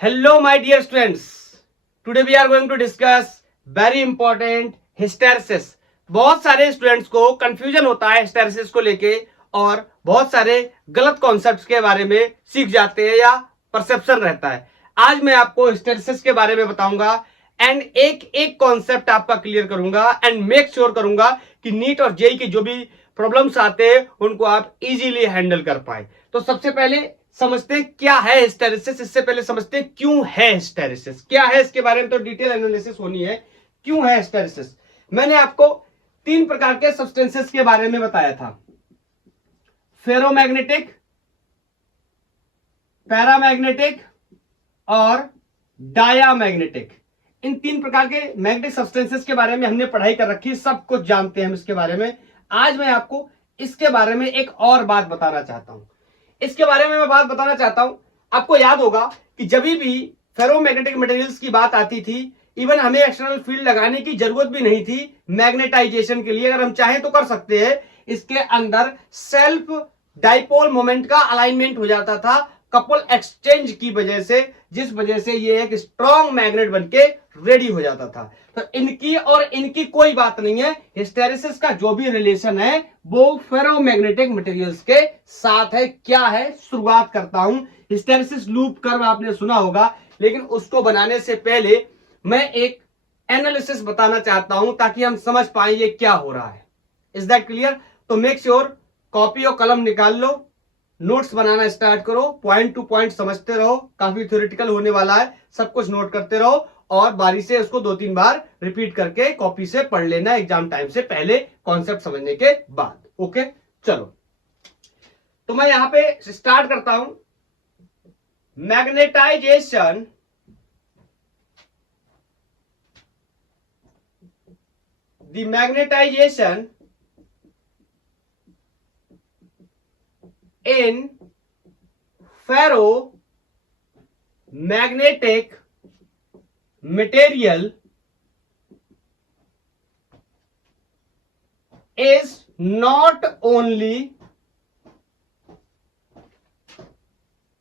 Hello, my dear students. Today we are going to discuss very important hysteresis. बहुत सारे students को confusion होता है हिस्टेरेसिस को लेके और बहुत सारे गलत कॉन्सेप्ट्स के बारे में सीख जाते हैं या परसेप्शन रहता है। आज मैं आपको हिस्टेरेसिस के बारे में बताऊंगा एंड एक एक कॉन्सेप्ट आपका क्लियर करूंगा एंड मेक श्योर करूंगा कि नीट और जेई की जो भी प्रॉब्लम्स आते हैं उनको आप इजीली हैंडल कर पाए। तो सबसे पहले समझते हैं क्या है हिस्टेरेसिस। इससे पहले समझते हैं क्यों है हिस्टेरेसिस, क्या है इसके बारे में तो डिटेल एनालिसिस होनी है। क्यों है हिस्टेरेसिस? मैंने आपको 3 प्रकार के सब्सटेंसेस के बारे में बताया था, फेरोमैग्नेटिक, पैरामैग्नेटिक और डायामैग्नेटिक। इन 3 प्रकार के मैग्नेटिक सब्सटेंसेस के बारे में हमने पढ़ाई कर रखी है, सब कुछ जानते हैं हम इसके बारे में। आज मैं आपको इसके बारे में एक और बात बताना चाहता हूं। इसके बारे में मैं बात बताना चाहता हूं, आपको याद होगा कि जब भी फेरोमैग्नेटिक मटेरियल्स की बात आती थी, इवन हमें एक्सटर्नल फील्ड लगाने की जरूरत भी नहीं थी मैग्नेटाइजेशन के लिए। अगर हम चाहें तो कर सकते हैं। इसके अंदर सेल्फ डाइपोल मोमेंट का अलाइनमेंट हो जाता था कपल एक्सचेंज की वजह से, जिस वजह से ये एक स्ट्रॉन्ग मैग्नेट बनके रेडी हो जाता था। तो इनकी और इनकी कोई बात नहीं है। हिस्टेरेसिस का जो भी रिलेशन है वो फेरोमैग्नेटिक मटेरियल्स के साथ है। क्या है, शुरुआत करता हूं। हिस्टेरेसिस लूप कर्व आपने सुना होगा, लेकिन उसको बनाने से पहले मैं एक एनालिसिस बताना चाहता हूं ताकि हम समझ पाए ये क्या हो रहा है। Is that clear? तो मेक श्योर कॉपी और कलम निकाल लो, नोट्स बनाना स्टार्ट करो, पॉइंट टू पॉइंट समझते रहो। काफी थ्योरेटिकल होने वाला है, सब कुछ नोट करते रहो और बारी से उसको 2-3 बार रिपीट करके कॉपी से पढ़ लेना एग्जाम टाइम से पहले, कॉन्सेप्ट समझने के बाद। ओके, चलो तो मैं यहां पे स्टार्ट करता हूं। Magnetisation the magnetisation in ferromagnetic material is not only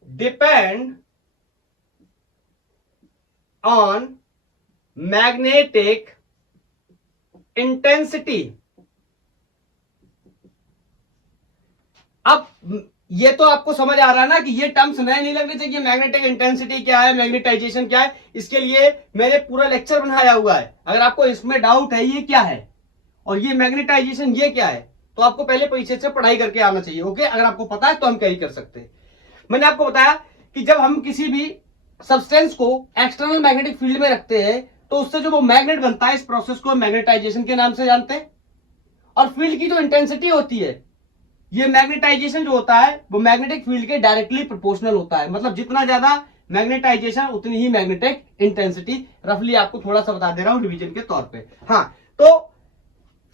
depend on magnetic intensity। अब ये तो आपको समझ आ रहा है ना कि ये टर्म्स नए नहीं लगने चाहिए। मैग्नेटिक इंटेंसिटी क्या है, मैग्नेटाइजेशन क्या है, इसके लिए मैंने पूरा लेक्चर बनाया हुआ है। अगर आपको इसमें डाउट है ये क्या है और ये मैग्नेटाइजेशन ये क्या है, तो आपको पहले पीछे से पढ़ाई करके आना चाहिए। ओके, अगर आपको पता है तो हम क्या ही कर सकते हैं। मैंने आपको बताया कि जब हम किसी भी सब्सटेंस को एक्सटर्नल मैग्नेटिक फील्ड में रखते हैं तो उससे जो वो मैग्नेट बनता है, इस प्रोसेस को मैग्नेटाइजेशन के नाम से जानते हैं। और फील्ड की जो इंटेंसिटी होती है, ये मैग्नेटाइजेशन जो होता है वो मैग्नेटिक फील्ड के डायरेक्टली प्रोपोर्शनल होता है। मतलब जितना ज्यादा मैग्नेटाइजेशन उतनी ही मैग्नेटिक इंटेंसिटी। रफली आपको थोड़ा सा बता दे रहा हूं रिवीजन के तौर पे। हाँ, तो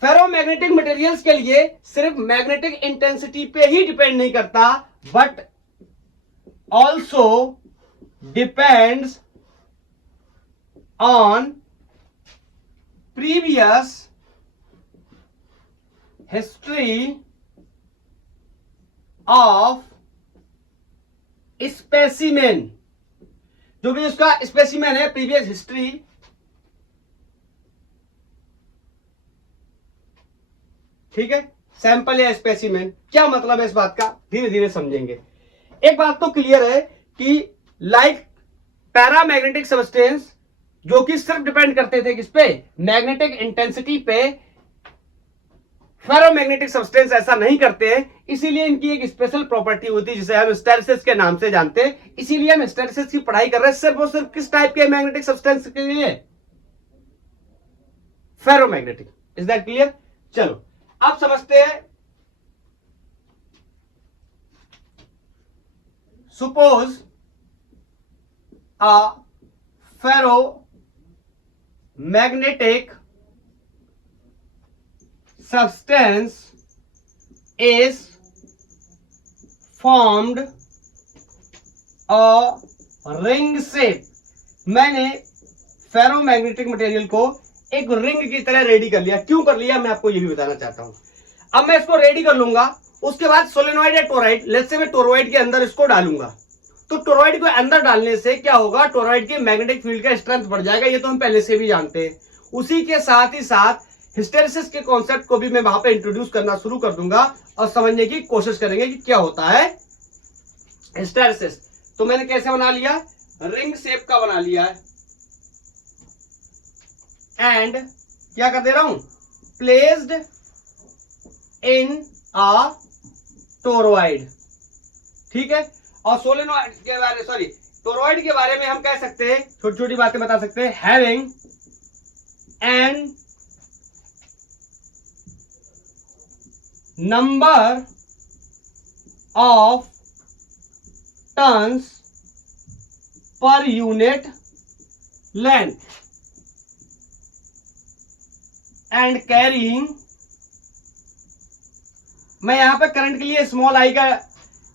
फेरोमैग्नेटिक मटेरियल्स के लिए सिर्फ मैग्नेटिक इंटेंसिटी पे ही डिपेंड नहीं करता, but also depends on previous history of specimen. जो भी उसका स्पेसिमेन है, प्रीवियस हिस्ट्री, ठीक है, सैंपल या स्पेसिमेन। क्या मतलब है इस बात का, धीरे धीरे समझेंगे। एक बात तो क्लियर है कि लाइक पैरामैग्नेटिक सब्सटेंस जो कि सिर्फ डिपेंड करते थे किस पे, मैग्नेटिक इंटेंसिटी पे, फेरोमैग्नेटिक सब्सटेंस ऐसा नहीं करते हैं। इसीलिए इनकी एक स्पेशल प्रॉपर्टी होती है जिसे हम हिस्टेरेसिस के नाम से जानते हैं। इसीलिए हम हिस्टेरेसिस की पढ़ाई कर रहे हैं सिर्फ और सिर्फ किस टाइप के मैग्नेटिक सब्सटेंस के लिए, फेरोमैग्नेटिक। Is that clear? चलो अब समझते हैं। Suppose a ferromagnetic substance is formed a ring shape। मैंने फेरोमैग्नेटिक मटेरियल को एक रिंग की तरह रेडी कर लिया। क्यों कर लिया मैं आपको ये भी बताना चाहता हूं। अब मैं इसको रेडी कर लूंगा, उसके बाद सोलेनॉइड या टोरॉइड, लेट्स से मैं टोरॉइड के अंदर इसको डालूंगा तो टोरॉइड को अंदर डालने से क्या होगा, टोरॉइड के मैग्नेटिक फील्ड का स्ट्रेंथ बढ़ जाएगा, ये तो हम पहले से भी जानते हैं। उसी के साथ ही साथ हिस्टेरेसिस के कॉन्सेप्ट को भी मैं वहां पे इंट्रोड्यूस करना शुरू कर दूंगा और समझने की कोशिश करेंगे कि क्या होता है हिस्टेरेसिस। तो मैंने कैसे बना लिया, रिंग शेप का बना लिया है, एंड क्या कर दे रहा हूं, प्लेस्ड इन अ टोरॉइड, ठीक है। और सोलेनॉइड के बारे, सॉरी, टोरॉइड के बारे में हम कह सकते हैं, छोटी छोटी बातें बता सकते हैं, having an number of turns per unit length and carrying, मैं यहां पे करंट के लिए स्मॉल आई का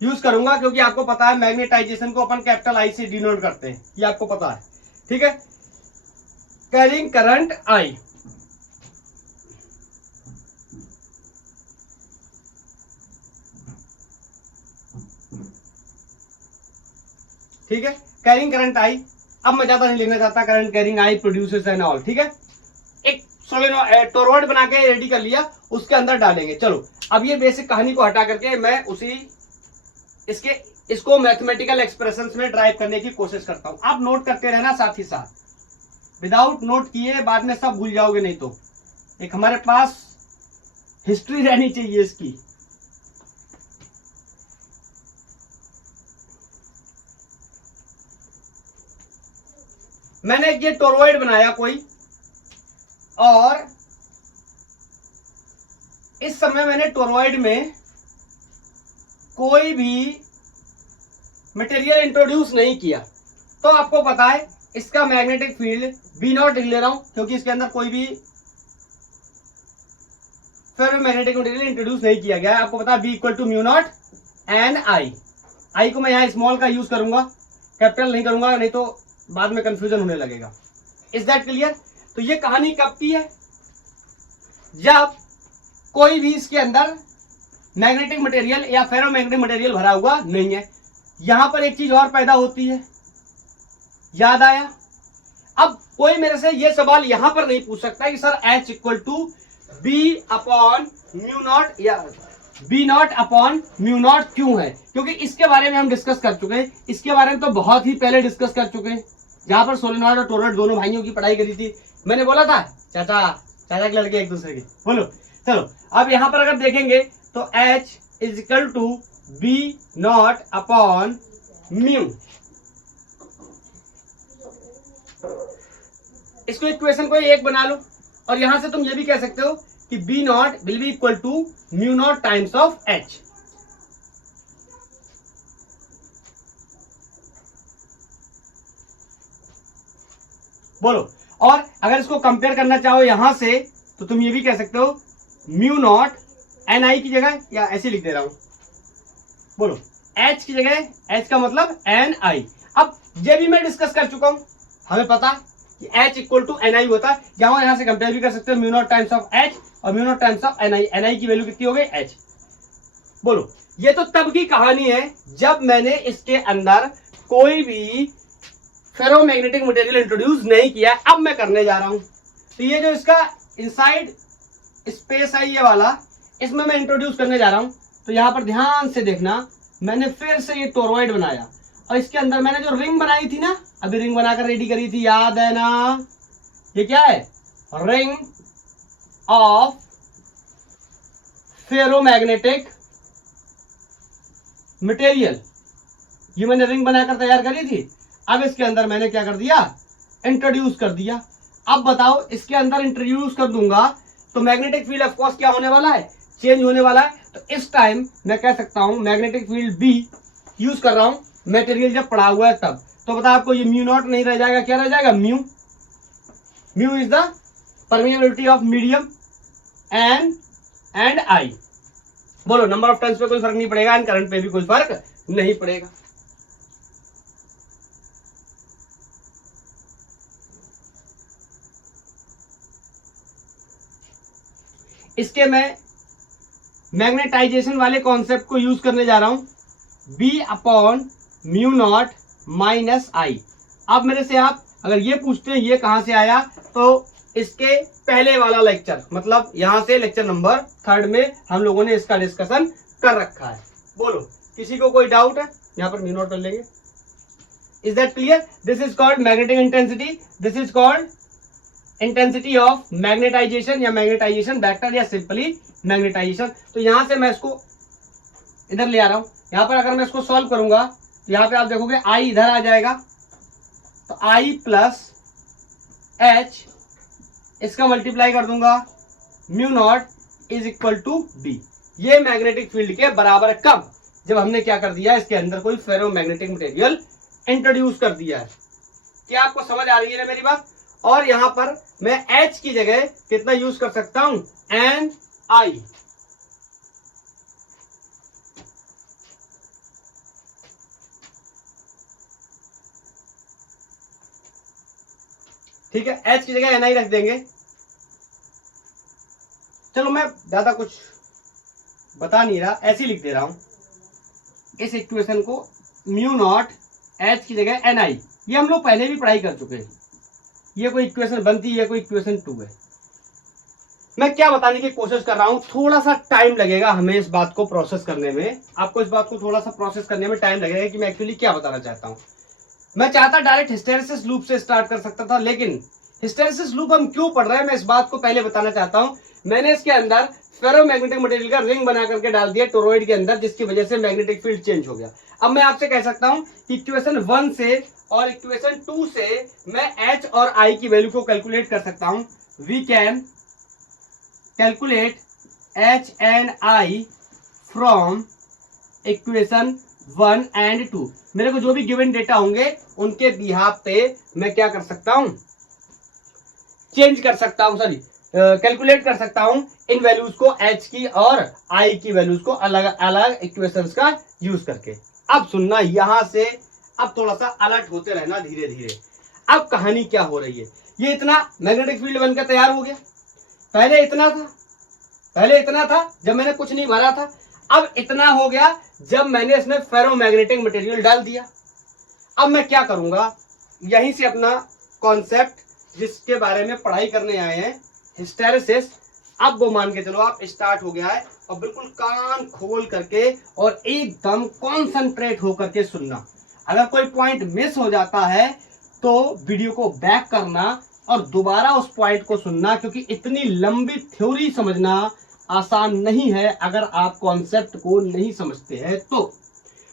यूज करूंगा क्योंकि आपको पता है मैग्नेटाइजेशन को अपन कैपिटल आई से डिनोट करते हैं, ये आपको पता है, ठीक है। कैरिंग करंट आई, ठीक है, कैरिंग करंट आई। अब मैं ज्यादा नहीं लिखना चाहता, current carrying I produces and all, ठीक है। एक सोलेनॉइड टोरॉइड बना के रेडी कर लिया, उसके अंदर डालेंगे। चलो अब ये बेसिक कहानी को हटा करके मैं इसको मैथमेटिकल एक्सप्रेशंस में ड्राइव करने की कोशिश करता हूं। आप नोट करते रहना साथ ही साथ, विदाउट नोट किए बाद में सब भूल जाओगे, नहीं तो एक हमारे पास हिस्ट्री रहनी चाहिए इसकी। मैंने ये टोरॉइड बनाया कोई, और इस समय मैंने टोरॉइड में कोई भी मटेरियल इंट्रोड्यूस नहीं किया, तो आपको पता है इसका मैग्नेटिक फील्ड B0 ले रहा हूं क्योंकि इसके अंदर कोई भी फेरोमैग्नेटिक मटेरियल इंट्रोड्यूस नहीं किया गया है। आपको पता है B equal to mu not N I, I को मैं यहां स्मॉल का यूज करूंगा, कैपिटल नहीं करूंगा, नहीं तो बाद में कंफ्यूजन होने लगेगा। Is that clear? तो ये कहानी कब की है, जब कोई भी इसके अंदर मैग्नेटिक मटेरियल या फेरोमैग्नेटिक मटेरियल भरा हुआ नहीं है। यहां पर एक चीज और पैदा होती है, याद आया? अब कोई मेरे से ये सवाल यहां पर नहीं पूछ सकता कि sir H equal to B upon mu naught या B0 अपॉन म्यू नॉट क्यों है, क्योंकि इसके बारे में हम डिस्कस कर चुके हैं। इसके बारे में तो बहुत ही पहले डिस्कस कर चुके हैं, जहां पर सोलेनॉइड और टोरॉइड दोनों भाइयों की पढ़ाई करी थी। मैंने बोला था चाचा के लड़के एक दूसरे के, बोलो। चलो अब यहां पर अगर देखेंगे तो H is equal to B0 upon mu, इसको इक्वेशन को एक बना लो, और यहां से तुम ये भी कह सकते हो कि B0 will be equal to mu not times of H। बोलो। और अगर इसको कंपेयर करना चाहो यहां से तो तुम ये भी कह सकते हो म्यू नॉट एन आई की जगह, या ऐसे लिख दे रहा हूं, बोलो, H की जगह H का मतलब एन आई। अब ये भी मैं डिस्कस कर चुका हूं, हमें पता है कि H equal to N I होता है। यहां से कंपेयर भी कर सकते हो mu not times of H और mu not times of N I. N I की वैल्यू कितनी हो गई, H। बोलो, ये तो तब की कहानी है जब मैंने इसके अंदर कोई भी फेरोमैग्नेटिक मटेरियल इंट्रोड्यूस नहीं किया। अब मैं करने जा रहा हूं, तो ये जो इसका इनसाइड स्पेस है ये वाला, इसमें मैं इंट्रोड्यूस करने जा रहा हूं। तो यहां पर ध्यान से देखना, मैंने फिर से ये टोरॉइड बनाया और इसके अंदर मैंने जो रिंग बनाई थी ना, अभी रिंग बनाकर रेडी करी थी, याद है ना? ये क्या है, रिंग ऑफ फेरोमैग्नेटिक मटेरियल। ये मैंने रिंग बनाकर तैयार करी थी। अब इसके अंदर मैंने क्या कर दिया, इंट्रोड्यूस कर दिया। अब बताओ, इसके अंदर इंट्रोड्यूस कर दूंगा तो मैग्नेटिक फील्ड ऑफ कोर्स क्या होने वाला है, चेंज होने वाला है। तो इस टाइम मैं कह सकता हूं मैग्नेटिक फील्ड B यूज कर रहा हूं मटेरियल जब पड़ा हुआ है तब। तो बता, आपको ये म्यू नॉट नहीं रह जाएगा, क्या रह जाएगा, mu. Mu is the permeability of medium and I. बोलो, नंबर ऑफ टर्न्स पे कोई फर्क नहीं पड़ेगा, एंड करंट पे भी कोई फर्क नहीं पड़ेगा। इसके मैं मैग्नेटाइजेशन वाले कॉन्सेप्ट को यूज करने जा रहा हूं, B upon mu not minus I. अब मेरे से आप अगर ये पूछते हैं ये कहां से आया, तो इसके पहले वाला लेक्चर, मतलब यहां से लेक्चर नंबर 3 में हम लोगों ने इसका डिस्कशन कर रखा है। बोलो किसी को कोई डाउट है? यहां पर म्यू नॉट कर लेंगे। Is that clear? This is called magnetic intensity, this is called intensity of magnetization या मैग्नेटाइजेशन वेक्टर या सिंपली मैग्नेटाइजेशन। तो यहां से मैं इसको इधर ले आ रहा हूं। यहां पर अगर मैं इसको सॉल्व करूंगा तो यहां पे आप देखोगे आई इधर आ जाएगा, तो आई प्लस एच, इसका मल्टीप्लाई कर दूंगा, mu naught is equal to B. ये मैग्नेटिक फील्ड के बराबर है। कब? जब हमने क्या कर दिया, इसके अंदर कोई फेरोमैग्नेटिक मटेरियल इंट्रोड्यूस कर दिया है। क्या आपको समझ आ रही है ना मेरी बात? और यहां पर मैं H की जगह कितना यूज कर सकता हूं, एन आई। ठीक है, H की जगह NI रख देंगे। चलो मैं ज्यादा कुछ बता नहीं रहा, ऐसे ही लिख दे रहा हूं इस इक्वेशन को, म्यू नॉट H की जगह NI। ये हम लोग पहले भी पढ़ाई कर चुके हैं। ये कोई इक्वेशन बनती है, कोई इक्वेशन 2 है। मैं क्या बताने की कोशिश कर रहा हूं, थोड़ा सा टाइम लगेगा हमें इस बात को प्रोसेस करने में, आपको इस बात को थोड़ा सा प्रोसेस करने में टाइम लगेगा कि मैं एक्चुअली क्या बताना चाहता हूं। मैं चाहता डायरेक्ट हिस्टेरेसिस लूप से स्टार्ट कर सकता था, लेकिन हिस्टेरेसिस लूप हम क्यों पढ़ रहे हैं मैं इस बात को पहले बताना चाहता हूं। मैंने इसके अंदर फेरोमैग्नेटिक मटेरियल का रिंग बना करके डाल दिया टोरॉइड के अंदर, जिसकी वजह से मैग्नेटिक फील्ड चेंज हो गया। अब मैं आपसे कह सकता हूं कि इक्वेशन 1 से और इक्वेशन 2 से मैं H और I की वैल्यू को कैलकुलेट कर सकता हूं। We can calculate H and I from equation 1 and 2। मेरे को जो भी गिवन डेटा होंगे उनके बिहाफ पे मैं क्या कर सकता हूं, चेंज कर सकता हूं, सॉरी कैलकुलेट कर सकता हूं इन वैल्यूज को, H की और I की वैल्यूज को अलग अलग इक्वेशंस का यूज करके। अब सुनना, यहां से अब थोड़ा सा अलर्ट होते रहना धीरे धीरे। अब कहानी क्या हो रही है, ये इतना मैग्नेटिक फील्ड बनकर तैयार हो गया। पहले इतना था जब मैंने कुछ नहीं भरा था, अब इतना हो गया जब मैंने इसमें फेरोमैग्नेटिक मटेरियल डाल दिया। अब मैं क्या करूंगा, यहीं से अपना कॉन्सेप्ट जिसके बारे में पढ़ाई करने आए हैं, हिस्टेरेसिस, अब वो मान के चलो आप स्टार्ट हो गया है। और बिल्कुल कान खोल करके और एकदम कॉन्सेंट्रेट होकर के सुनना। अगर कोई पॉइंट मिस हो जाता है तो वीडियो को बैक करना और दोबारा उस पॉइंट को सुनना, क्योंकि इतनी लंबी थ्योरी समझना आसान नहीं है अगर आप कॉन्सेप्ट को नहीं समझते हैं तो।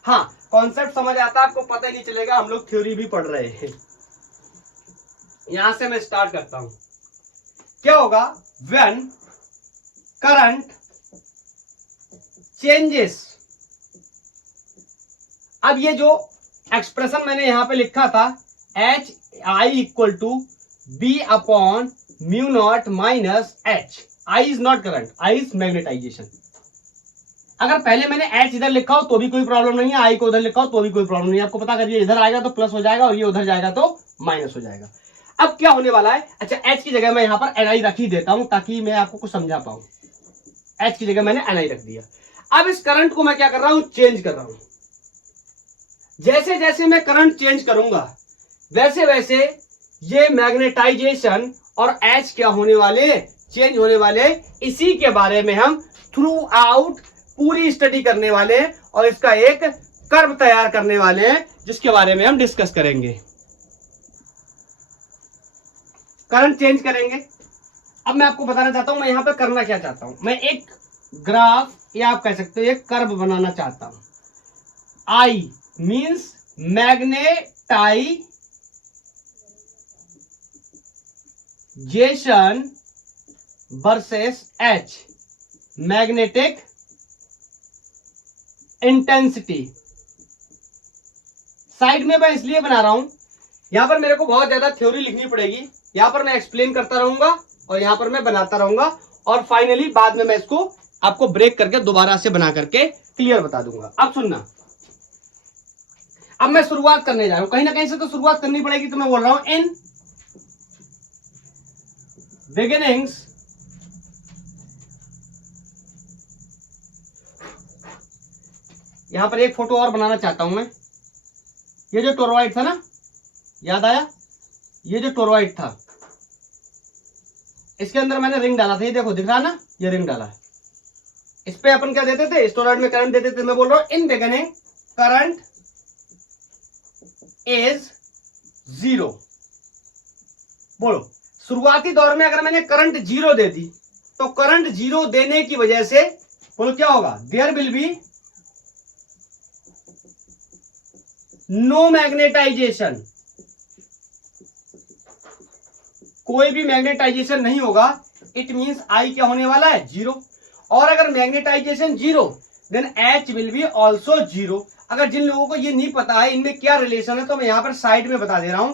हाँ, कॉन्सेप्ट समझ आता है आपको पता ही नहीं चलेगा हम लोग थ्योरी भी पढ़ रहे हैं। यहां से मैं स्टार्ट करता हूं। क्या होगा, व्हेन करंट चेंजेस। अब ये जो एक्सप्रेशन मैंने यहां पे लिखा था, H I equal to B upon mu not minus H. I is not current, I is magnetisation. अगर पहले मैंने एच इधर लिखा हो तो भी कोई प्रॉब्लम नहीं है, आई को उधर लिखा हो तो भी कोई प्रॉब्लम नहीं है। आपको पता कर, ये इधर आएगा तो प्लस हो जाएगा और ये उधर जाएगा तो माइनस हो जाएगा। अब क्या होने वाला है, अच्छा एच की जगह मैं यहां पर एन आई रख ही देता हूं ताकि मैं आपको कुछ समझा पाऊं। एच की जगह मैंने एन आई रख दिया। अब इस करंट को मैं क्या कर रहा हूं, चेंज कर रहा हूं। जैसे जैसे मैं करंट चेंज करूंगा वैसे वैसे ये मैग्नेटाइजेशन और एच क्या होने वाले, चेंज होने वाले। इसी के बारे में हम थ्रू आउट पूरी स्टडी करने वाले हैं और इसका एक कर्व तैयार करने वाले हैं जिसके बारे में हम डिस्कस करेंगे। करंट चेंज करेंगे। अब मैं आपको बताना चाहता हूं मैं यहां पे करना क्या चाहता हूं। मैं एक ग्राफ या आप कह सकते हो एक कर्व बनाना चाहता हूं। I means magnetisation versus H, magnetic intensity. Side में मैं इसलिए बना रहा हूं, यहां पर मेरे को बहुत ज्यादा थ्योरी लिखनी पड़ेगी। यहां पर मैं एक्सप्लेन करता रहूंगा और यहां पर मैं बनाता रहूंगा और फाइनली बाद में मैं इसको आपको ब्रेक करके दोबारा से बना करके क्लियर बता दूंगा। अब सुनना, अब मैं शुरुआत करने जा रहा हूं, कहीं ना कहीं से तो शुरुआत करनी पड़ेगी, तो मैं बोल रहा हूं इन बिगिनिंग्स यहां पर एक फोटो और बनाना चाहता हूं मैं। ये जो टोरॉइड था ना, याद आया, ये जो टोरॉइड था इसके अंदर मैंने रिंग डाला था, ये देखो दिख रहा ना, ये रिंग डाला है। इस पे अपन क्या देते थे, इस टोरॉइड में करंट देते थे। मैं बोल रहा हूं इन बिगिनिंग करंट इज 0। बोलो, शुरुआती दौर में अगर मैंने करंट 0 दे दी तो करंट 0 देने की वजह से बोलो क्या होगा, there will be no magnetisation, कोई भी मैग्नेटाइजेशन नहीं होगा। इट मींस आई क्या होने वाला है, 0। और अगर magnetisation 0 then H will be also 0। अगर जिन लोगों को ये नहीं पता है इनमें क्या रिलेशन है तो मैं यहां पर साइड में बता दे रहा हूं।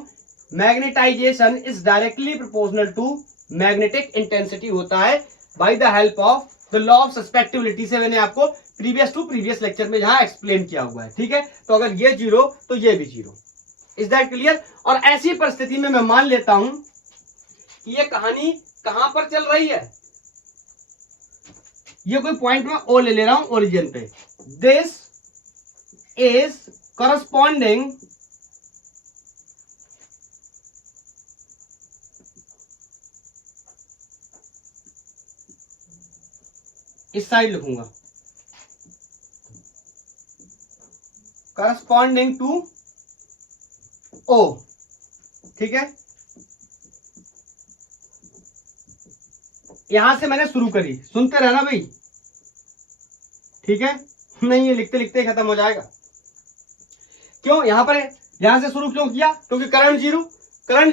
Magnetisation is directly proportional to magnetic intensity होता है by the help of the law of susceptibility से मैंने आपको प्रीवियस लेक्चर में जहां एक्सप्लेन किया हुआ है। ठीक है, तो अगर ये 0 तो ये भी 0। Is that clear? और ऐसी परिस्थिति में मैं मान लेता हूं कि ये कहानी कहां पर चल रही है, ये कोई पॉइंट में ओ ले रहा हूं ओरिजिन पे। दिस इज करस्पॉन्डिंग इस साइड लिखूंगा, करस्पॉन्डिंग टू ओ। ठीक है, यहां से मैंने शुरू करी, सुनते रहना भाई। ठीक है, नहीं ये लिखते लिखते खत्म हो जाएगा। क्यों यहां से शुरू क्यों किया, क्योंकि करंट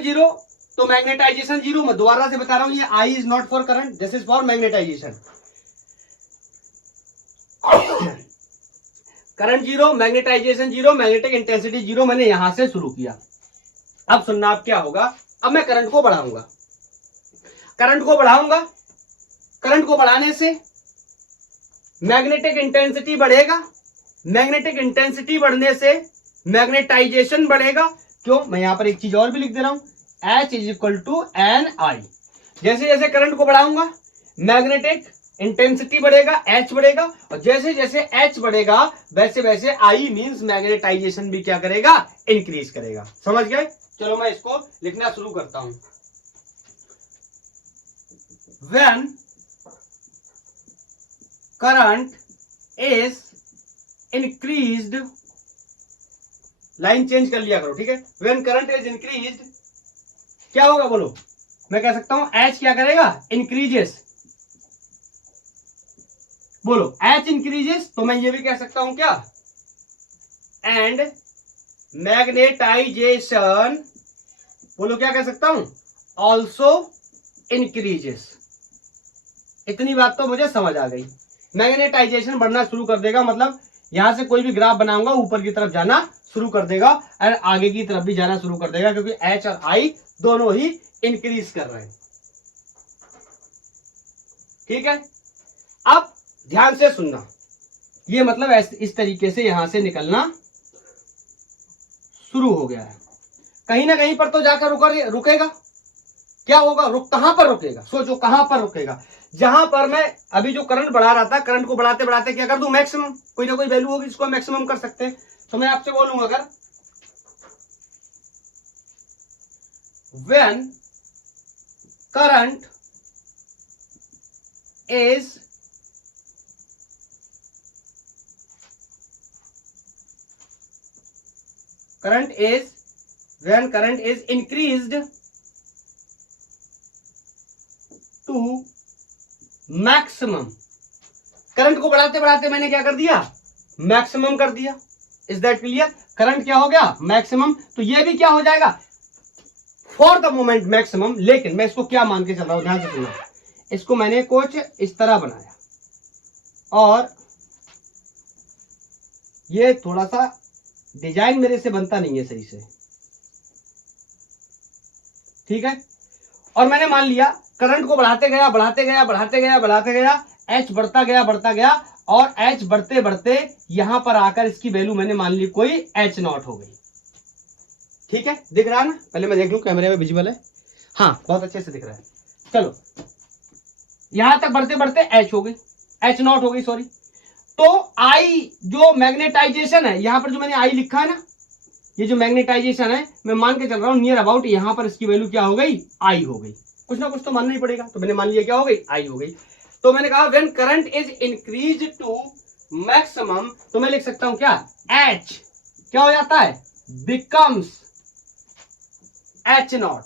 0 तो मैग्नेटाइजेशन 0। मैं दोबारा से बता रहा हूं, ये I is not for current, this is for magnetization. Current 0, magnetization 0, magnetic intensity 0। मैंने यहां से शुरू किया। अब सुनना आप क्या होगा, अब मैं करंट को बढ़ाऊंगा, करंट को बढ़ाने से मैग्नेटिक इंटेंसिटी बढ़ेगा, मैग्नेटिक इंटेंसिटी बढ़ने से मैग्नेटाइजेशन बढ़ेगा। क्यों, मैं यहां पर एक चीज और भी लिख दे रहा हूं, H is equal to N I. जैसे जैसे करंट को बढ़ाऊंगा मैग्नेटिक इंटेंसिटी बढ़ेगा, H बढ़ेगा, और जैसे जैसे H बढ़ेगा वैसे वैसे I मींस मैग्नेटाइजेशन भी क्या करेगा, इंक्रीज करेगा। समझ गए? चलो मैं इसको लिखना शुरू करता हूं। When current is increased, line change कर लिया करो, ठीक है। When current is increased क्या होगा बोलो, मैं कह सकता हूं H क्या करेगा, इंक्रीजेस। बोलो H इंक्रीजेस, तो मैं ये भी कह सकता हूं क्या, एंड मैग्नेटाइजेशन, बोलो क्या कह सकता हूं, ऑल्सो इंक्रीजेस। इतनी बात तो मुझे समझ आ गई। मैग्नेटाइजेशन बढ़ना शुरू कर देगा, मतलब यहां से कोई भी ग्राफ बनाऊंगा ऊपर की तरफ जाना शुरू कर देगा और आगे की तरफ भी जाना शुरू कर देगा, क्योंकि H और I दोनों ही इंक्रीज कर रहे हैं। ठीक है, अब ध्यान से सुनना, ये मतलब इस तरीके से यहां से निकलना शुरू हो गया है। कहीं ना कहीं पर तो जाकर रुकेगा। क्या होगा, कहां पर रुकेगा, सोचो कहां पर रुकेगा। जहां पर मैं अभी जो करंट बढ़ा रहा था, करंट को बढ़ाते बढ़ाते क्या कर दूं, मैक्सिमम, कोई ना कोई वैल्यू होगी जिसको मैक्सिमम कर सकते हैं। तो मैं आपसे बोलूंगा अगर when current is when current is increased to maximum, current को बढ़ाते बढ़ाते मैंने क्या कर दिया, मैक्सिमम कर दिया। Is that clear? करंट क्या हो गया, मैक्सिमम। तो ये भी क्या हो जाएगा, फॉर द मोमेंट मैक्सिमम। लेकिन मैं इसको क्या मान के चल रहा हूं, ध्यान से सुनना, इसको मैंने कुछ इस तरह बनाया और ये थोड़ा सा डिजाइन मेरे से बनता नहीं है सही से, ठीक है। और मैंने मान लिया करंट को बढ़ाते गया, H बढ़ता गया और H बढ़ते बढ़ते यहां पर आकर इसकी वैल्यू मैंने मान ली कोई H0 हो गई। ठीक है, दिख रहा है ना, पहले मैं देख लूं कैमरे में विजिबल है, हाँ बहुत अच्छे से दिख रहा है। चलो यहां तक बढ़ते बढ़ते H हो गई, H0 हो गई, सॉरी। तो I जो मैग्नेटाइजेशन है, यहां पर जो मैंने I लिखा है ना, ये जो मैग्नेटाइजेशन है मैं मान के चल रहा हूं नियर अबाउट यहां पर इसकी वैल्यू क्या हो गई, आई हो गई। कुछ ना कुछ तो मानना ही पड़ेगा, तो मैंने मान लिया क्या हो गई, आई हो गई। तो मैंने कहा when current is increase to maximum, तो मैं लिख सकता हूं क्या, एच क्या हो जाता है, becomes H not.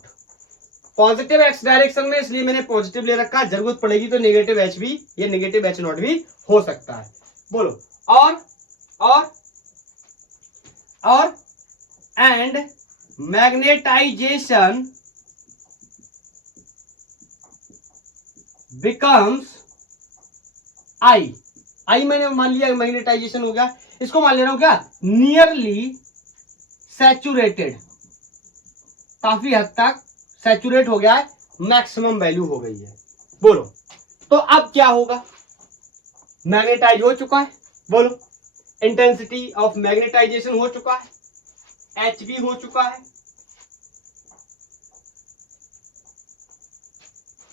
Positive x direction में इसलिए मैंने पॉजिटिव ले रखा, जरूरत पड़ेगी तो नेगेटिव एच भी, ये नेगेटिव एच नॉट भी हो सकता है। बोलो और एंड मैग्नेटाइजेशन बिकम्स आई। आई मैंने मान लिया मैग्नेटाइजेशन हो गया, इसको मान ले रहा हूं क्या, नियरली सैचुरेटेड, काफी हद तक सैचुरेट हो गया है, मैक्सिमम वैल्यू हो गई है। बोलो तो अब क्या होगा, मैग्नेटाइज हो चुका है, बोलो इंटेंसिटी ऑफ मैग्नेटाइजेशन हो चुका है, एच भी हो चुका है।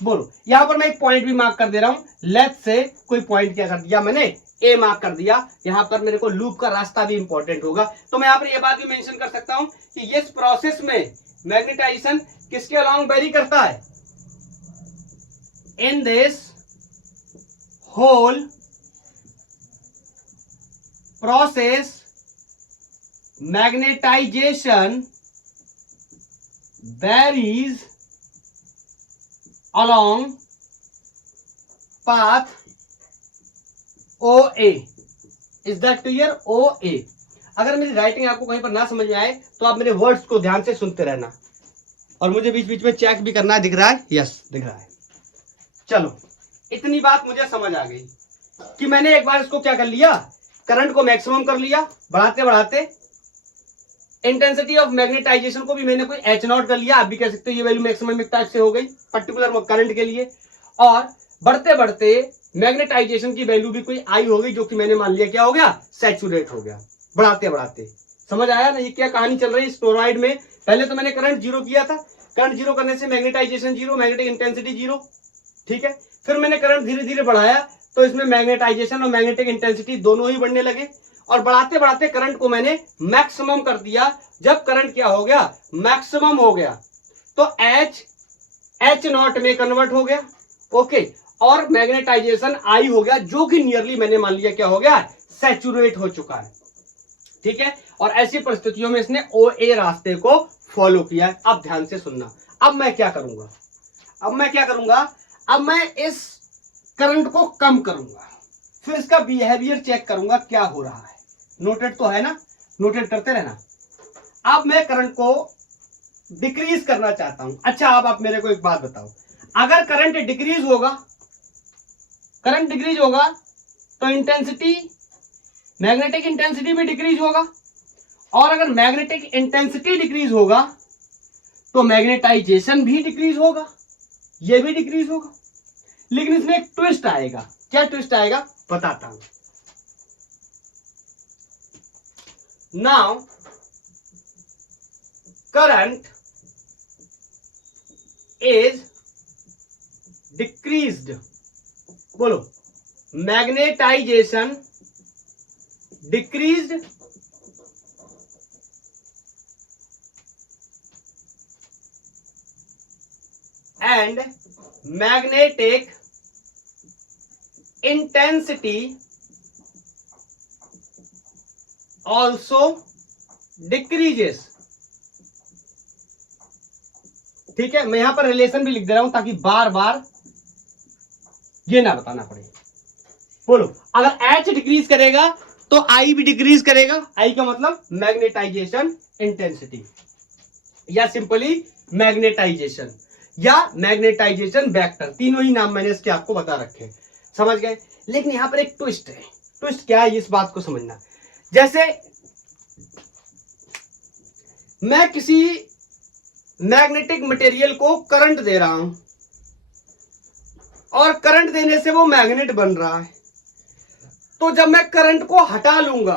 बोलो यहां पर मैं एक पॉइंट भी मार्क कर दे रहा हूं, लेफ्ट से कोई पॉइंट क्या कर दिया मैंने, ए मार्क कर दिया। यहां पर मेरे को लूप का रास्ता भी इंपॉर्टेंट होगा, तो मैं यहां पर यह बात भी मेंशन कर सकता हूं कि इस प्रोसेस में मैग्नेटाइजेशन किसके अलोंग वेरी करता है, in this whole process magnetisation varies along path OA। Is that clear? OA। अगर मेरी राइटिंग आपको कहीं पर ना समझ में आए तो आप मेरे वर्ड्स को ध्यान से सुनते रहना, और मुझे बीच बीच में चेक भी करना है। दिख रहा है, यस दिख रहा है। चलो इतनी बात मुझे समझ आ गई कि मैंने एक बार इसको क्या कर लिया, करंट को मैक्सिमम कर लिया, बढ़ाते बढ़ाते इंटेंसिटी ऑफ मैग्नेटाइजेशन को भी मैंने कोई एच नॉट कर लिया, आप भी कह सकते हो ये वैल्यू मैक्सिमम टाइप से हो गई पर्टिकुलर करंट के लिए, और बढ़ते बढ़ते मैग्नेटाइजेशन की वैल्यू भी कोई आई हो गई, जो कि मैंने मान लिया क्या हो गया, सैचुरेट हो गया बढ़ाते बढ़ाते। समझ आया ना ये क्या कहानी चल रही है इस टोरॉइड में। पहले तो मैंने करंट जीरो किया था, करंट जीरो करने से magnetization zero, magnetic intensity zero, ठीक है। फिर मैंने करंट धीरे धीरे बढ़ाया तो इसमें मैग्नेटाइजेशन और मैग्नेटिक इंटेंसिटी दोनों ही बढ़ने लगे, और बढ़ाते बढ़ाते करंट को मैंने मैक्सिमम कर दिया। जब करंट क्या हो गया, मैक्सिमम हो गया, तो एच नॉट में कन्वर्ट हो गया, ओके, और मैग्नेटाइजेशन आई हो गया, जो कि नियरली मैंने मान लिया क्या हो गया, सैचुरेट हो चुका है, ठीक है। और ऐसी परिस्थितियों में इसने OA रास्ते को फॉलो किया है। अब ध्यान से सुनना, अब मैं क्या करूंगा, अब मैं इस करंट को कम करूंगा, फिर इसका बिहेवियर चेक करूंगा क्या हो रहा है। नोटेड तो है ना, नोटेड करते रहना। अब मैं करंट को डिक्रीज करना चाहता हूं। अच्छा अब आप मेरे को एक बात बताओ, अगर करंट डिक्रीज होगा तो इंटेंसिटी, मैग्नेटिक इंटेंसिटी भी डिक्रीज होगा, और अगर मैग्नेटिक इंटेंसिटी डिक्रीज होगा तो मैग्नेटाइजेशन भी डिक्रीज होगा, यह भी डिक्रीज होगा। लेकिन इसमें एक ट्विस्ट आएगा। क्या ट्विस्ट आएगा बताता हूं। नाउ करंट इज डिक्रीज्ड, बोलो magnetisation decreased and magnetic intensity also decreases. ठीक है, मैं यहां पर रिलेशन भी लिख दे रहा हूं ताकि बार बार ये ना बताना पड़े। बोलो अगर H डिक्रीज करेगा तो I भी डिक्रीज करेगा। I का मतलब मैग्नेटाइजेशन इंटेंसिटी, या सिंपली मैग्नेटाइजेशन, या मैग्नेटाइजेशन वेक्टर, तीनों ही नाम मैंने इसके आपको बता रखे हैं, समझ गए। लेकिन यहां पर एक ट्विस्ट है। ट्विस्ट क्या है इस बात को समझना। जैसे मैं किसी मैग्नेटिक मटेरियल को करंट दे रहा हूं और करंट देने से वो मैग्नेट बन रहा है, तो जब मैं करंट को हटा लूंगा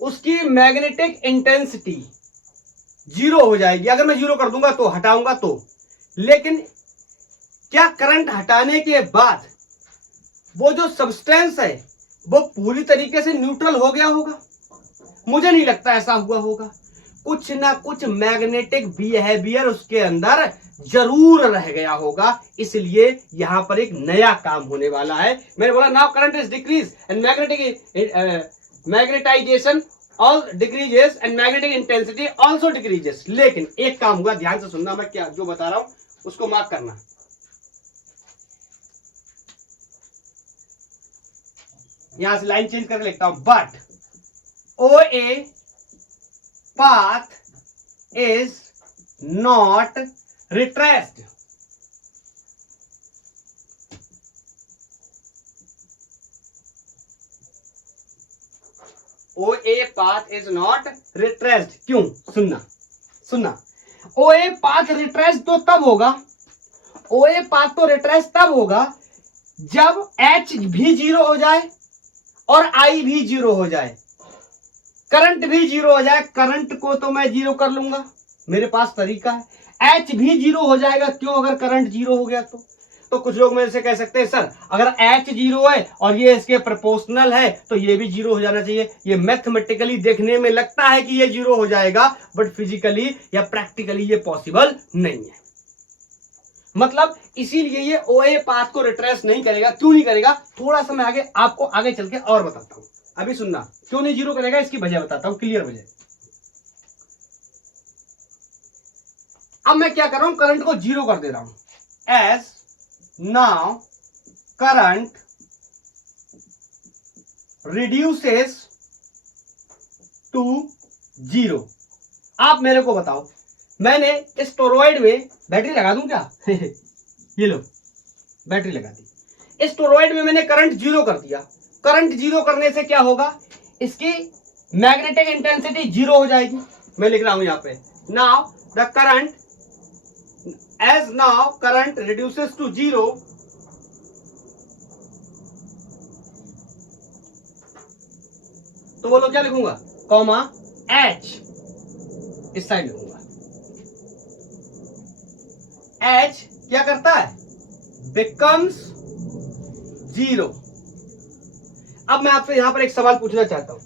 उसकी मैग्नेटिक इंटेंसिटी जीरो हो जाएगी। अगर मैं जीरो कर दूंगा तो, हटाऊंगा तो। लेकिन क्या करंट हटाने के बाद वो जो सब्सटेंस है वो पूरी तरीके से न्यूट्रल हो गया होगा? मुझे नहीं लगता ऐसा हुआ होगा। कुछ ना कुछ मैग्नेटिक बिहेवियर उसके अंदर जरूर रह गया होगा, इसलिए यहां पर एक नया काम होने वाला है। मैंने बोला now current is decrease and magnetisation all decreases and magnetic intensity also decreases. लेकिन एक काम हुआ, ध्यान से सुनना, मैं क्या जो बता रहा हूं उसको मार्क करना। यहां से लाइन चेंज करके लिखता हूं, but O A path is not retraced. O A path is not retraced. क्यों? सुनना ओ ए पाथ रिट्रेस्ड तो तब होगा, ओ ए पाथ तो रिट्रेस्ड तब होगा जब एच भी जीरो हो जाए और आई भी जीरो हो जाए, करंट भी जीरो हो जाए। करंट को तो मैं जीरो कर लूंगा, मेरे पास तरीका है। एच भी जीरो हो जाएगा, क्यों? अगर करंट जीरो हो गया तो कुछ लोग मेरे से कह सकते हैं सर अगर एच जीरो है और ये इसके प्रोपोर्शनल है तो ये भी जीरो हो जाना चाहिए। ये मैथमेटिकली देखने में लगता है कि ये जीरो हो जाएगा, बट फिजिकली या प्रैक्टिकली ये पॉसिबल नहीं है। मतलब इसीलिए ये ओए पाथ को रिट्रेस नहीं करेगा। क्यों नहीं करेगा? थोड़ा सा मैं आपको आगे चल के और बताता हूं। अभी सुनना, क्यों नहीं जीरो करेगा इसकी वजह बताता हूं, क्लियर वजह। अब मैं क्या कर रहा हूं, करंट को जीरो कर दे रहा हूं। As now current reduces to zero. आप मेरे को बताओ, मैंने इस टोरॉइड में बैटरी लगा दूं क्या? ये लो बैटरी लगा दी। इस टोरॉइड में मैंने करंट जीरो कर दिया। करंट जीरो करने से क्या होगा? इसकी मैग्नेटिक इंटेंसिटी जीरो हो जाएगी। मैं लिख रहा हूं यहां पे, now the current as now current reduces to zero, तो बोलो क्या लिखूंगा, कॉमा एच इस साइड लिखूंगा। एच क्या करता है? Becomes zero. अब मैं आपसे यहां पर एक सवाल पूछना चाहता हूं,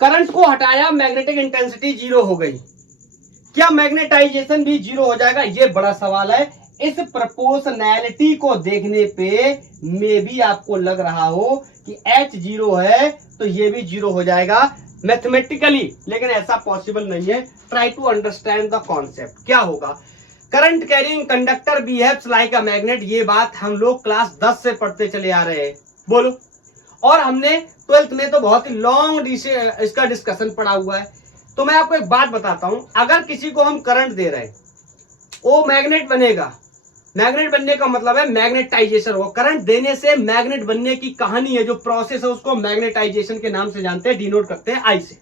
करंट को हटाया, मैग्नेटिक इंटेंसिटी जीरो हो गई, क्या मैग्नेटाइजेशन भी जीरो हो जाएगा? ये बड़ा सवाल है। इस प्रोपोर्शनैलिटी को देखने पे मे भी आपको लग रहा हो कि H जीरो है तो ये भी जीरो हो जाएगा मैथमेटिकली, लेकिन ऐसा पॉसिबल नहीं है। Try to understand the concept. क्या होगा? Current carrying conductor behaves like a magnet. ये बात हम लोग क्लास 10 से पढ़ते चले आ रहे हैं, बोलो। और हमने 12th में तो बहुत ही लॉन्ग इसका डिस्कशन पड़ा हुआ है। तो मैं आपको एक बात बताता हूं, अगर किसी को हम करंट दे रहे हैं वो मैग्नेट बनेगा। मैग्नेट बनने का मतलब है मैग्नेटाइजेशन होगा। करंट देने से मैग्नेट बनने की कहानी है, जो प्रोसेस है उसको मैग्नेटाइजेशन के नाम से जानते हैं, डिनोट करते हैं आई से।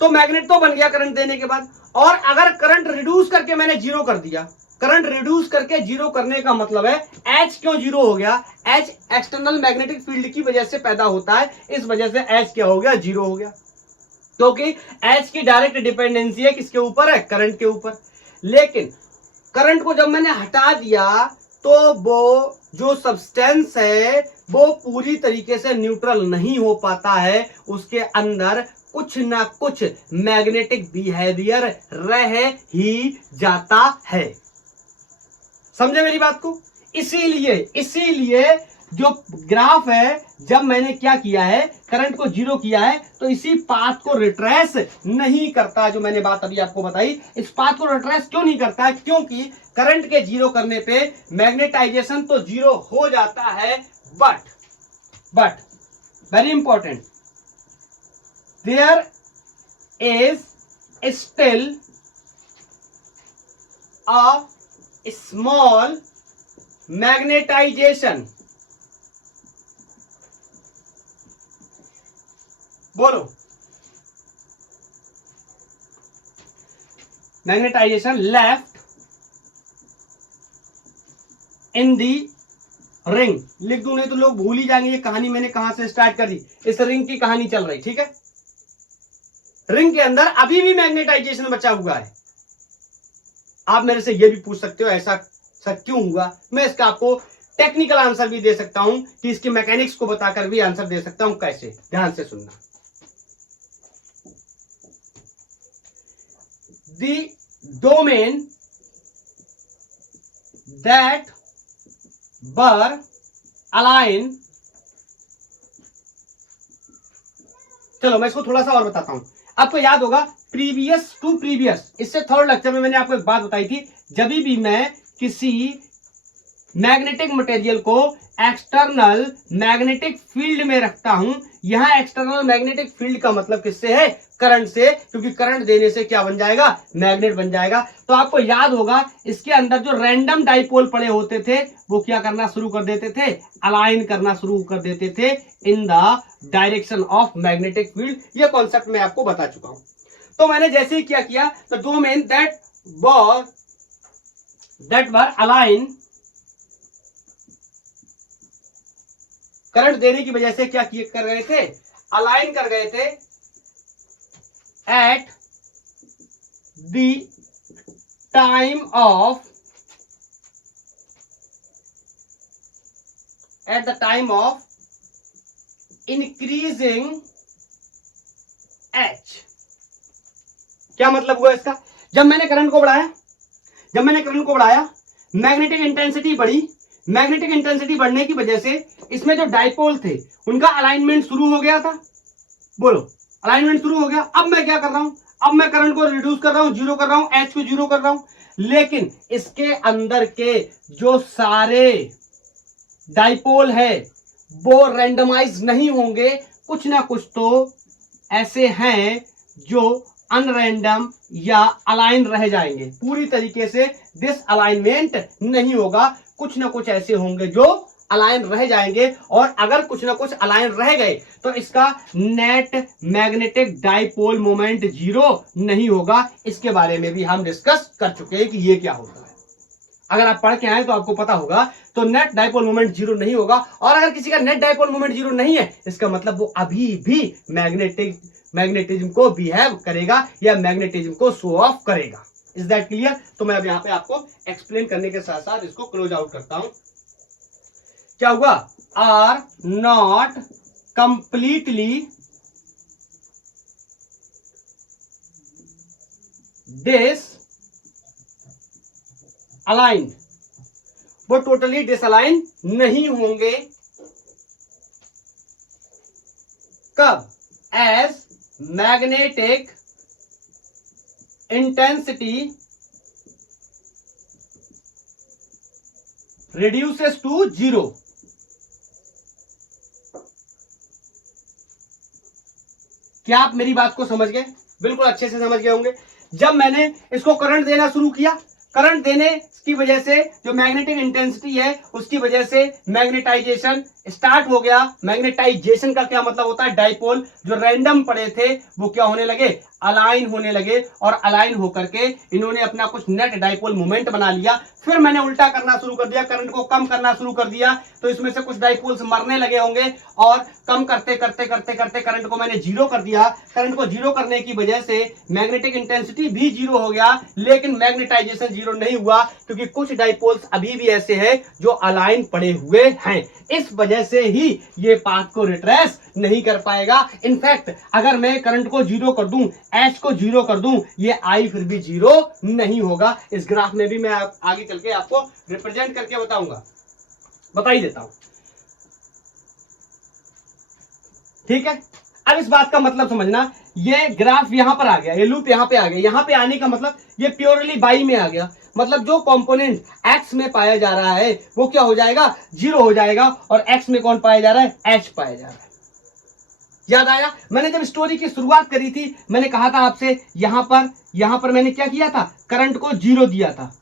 तो मैग्नेट तो बन गया करंट देने के बाद। और अगर करंट रिड्यूस करके मैंने जीरो कर दिया, करंट रिड्यूस करके जीरो करने का मतलब है एच क्यों जीरो हो गया? एच एक्सटर्नल मैग्नेटिक फील्ड की वजह से पैदा होता है, इस वजह से एच क्या हो गया? जीरो हो गया। क्योंकि एच की डायरेक्ट डिपेंडेंसी है किसके ऊपर? है करंट के ऊपर। लेकिन करंट को जब मैंने हटा दिया तो वो जो सब्सटेंस है वो पूरी तरीके से न्यूट्रल नहीं हो पाता है, उसके अंदर कुछ ना कुछ मैग्नेटिक बिहेवियर रह ही जाता है। समझे मेरी बात को? इसीलिए जो ग्राफ है, जब मैंने क्या किया है, करंट को जीरो किया है, तो इसी पाथ को रिट्रेस नहीं करता। जो मैंने बात अभी आपको बताई, इस पाथ को रिट्रेस क्यों नहीं करता है? क्योंकि करंट के जीरो करने पे मैग्नेटाइजेशन तो जीरो हो जाता है, but very important, there is still a small magnetization. बोलो, magnetization left in the ring. लिख दूं, नहीं तो लोग भूल ही जाएंगे ये कहानी मैंने कहां से स्टार्ट कर दी। इस रिंग की कहानी चल रही, ठीक है? रिंग के अंदर अभी भी मैग्नेटाइजेशन बचा हुआ है। आप मेरे से ये भी पूछ सकते हो ऐसा सर क्यों हुआ? मैं इसका आपको टेक्निकल आंसर भी दे सकता हूं कि इसके मैकेनिक्स को बताकर भी आंसर दे सकता हूं। कैसे? ध्यान से सुनना। The domain that were align. चलो मैं इसको थोड़ा सा और बताता हूं। आपको याद होगा प्रीवियस टू प्रीवियस, इससे थर्ड लेक्चर में मैंने आपको एक बात बताई थी, जब भी मैं किसी मैग्नेटिक मटेरियल को एक्सटर्नल मैग्नेटिक फील्ड में रखता हूं, यहां एक्सटर्नल मैग्नेटिक फील्ड का मतलब किससे है? करंट से, क्योंकि करंट देने से क्या बन जाएगा? मैग्नेट बन जाएगा। तो आपको याद होगा इसके अंदर जो रैंडम डाइपोल पड़े होते थे वो क्या करना शुरू कर देते थे? अलाइन करना शुरू कर देते थे in the direction of magnetic field. यह कॉन्सेप्ट मैं आपको बता चुका हूं। तो मैंने जैसे ही क्या किया, तो domain that were align, current देने की वजह से क्या कर गए थे? अलाइन कर गए थे eight the time of increasing H. क्या मतलब हुआ इसका? जब मैंने करंट को बढ़ाया, मैग्नेटिक इंटेंसिटी बढ़ी। मैग्नेटिक इंटेंसिटी बढ़ने की वजह से इसमें जो डाइपोल थे उनका अलाइनमेंट शुरू हो गया था। बोलो, अलाइनमेंट शुरू हो गया। अब मैं क्या कर रहा हूं? अब मैं करंट को रिड्यूस कर रहा हूं, जीरो कर रहा हूं, एच को जीरो कर रहा हूं। लेकिन इसके अंदर के जो सारे डाइपोल है वो रैंडमाइज नहीं होंगे, कुछ ना कुछ तो ऐसे हैं जो अनरैंडम या अलाइन रह जाएंगे। पूरी तरीके से डिस अलाइनमेंट नहीं होगा, कुछ ना कुछ ऐसे होंगे जो अलाइन रह जाएंगे। और अगर कुछ ना कुछ अलाइन रह गए तो इसका net magnetic dipole moment zero नहीं होगा। इसके बारे में भी हम डिस्कस कर चुके हैं कि ये क्या होता है। अगर आप पढ़ के आए तो आपको पता होगा। तो नेट डाइपोल मोमेंट जीरो नहीं होगा, और अगर किसी का नेट डाइपोल मोमेंट जीरो नहीं है, इसका मतलब वो अभी भी मैग्नेटिज्म को बिहेव करेगा या मैग्नेटिज्म को शो ऑफ करेगा। Is that clear? तो मैं अब यहां पे आपको एक्सप्लेन करने के साथ साथ इसको क्लोज आउट करता हूं। क्या हुआ? Are not completely disalign, वो टोटली डिसअलाइन नहीं होंगे। कब? As magnetic intensity reduces to zero. क्या आप मेरी बात को समझ गए? बिल्कुल अच्छे से समझ गए होंगे। जब मैंने इसको करंट देना शुरू किया, करंट देने की वजह से जो मैग्नेटिक इंटेंसिटी है उसकी वजह से मैग्नेटाइजेशन स्टार्ट हो गया। मैग्नेटाइजेशन का क्या मतलब होता है? डाइपोल जो रैंडम पड़े थे वो क्या होने लगे? अलाइन होने लगे, और अलाइन होकर के इन्होंने अपना कुछ नेट डाइपोल मोमेंट बना लिया। फिर मैंने उल्टा करना शुरू कर दिया, करंट को कम करना शुरू कर दिया, तो इसमें से कुछ डाइपोल्स मरने लगे होंगे, और कम करते करते करते करते करंट को मैंने जीरो कर दिया। करंट को जीरो करने की वजह से मैग्नेटिक इंटेंसिटी भी जीरो हो गया, लेकिन मैग्नेटाइजेशन जीरो नहीं हुआ, क्योंकि कुछ डाइपोल्स अभी भी ऐसे हैं जो अलाइन पड़े हुए हैं। इस वजह से ही ये पाथ को रिट्रेस नहीं कर पाएगा। इनफैक्ट अगर मैं करंट को जीरो कर दूं, एच को जीरो कर दूं, ये आई फिर भी जीरो नहीं होगा। इस ग्राफ में भी मैं आगे चल के आपको रिप्रेजेंट करके बता ही देता हूं। ठीक है? अब इस बात का मतलब समझना, ये ग्राफ यहां पर आ गया, ये लूप यहां पे आ गया। यहां पे आने का मतलब ये प्योरली बाई में आ गया, मतलब जो कंपोनेंट एक्स में पाया जा रहा है वो क्या हो जाएगा? जीरो हो जाएगा। और एक्स में कौन पाया जा रहा है? एच पाया जा रहा है। याद आया? मैंने जब स्टोरी की शुरुआत करी थी, मैंने कहा था आपसे यहां पर मैंने क्या किया था? करंट को जीरो दिया था।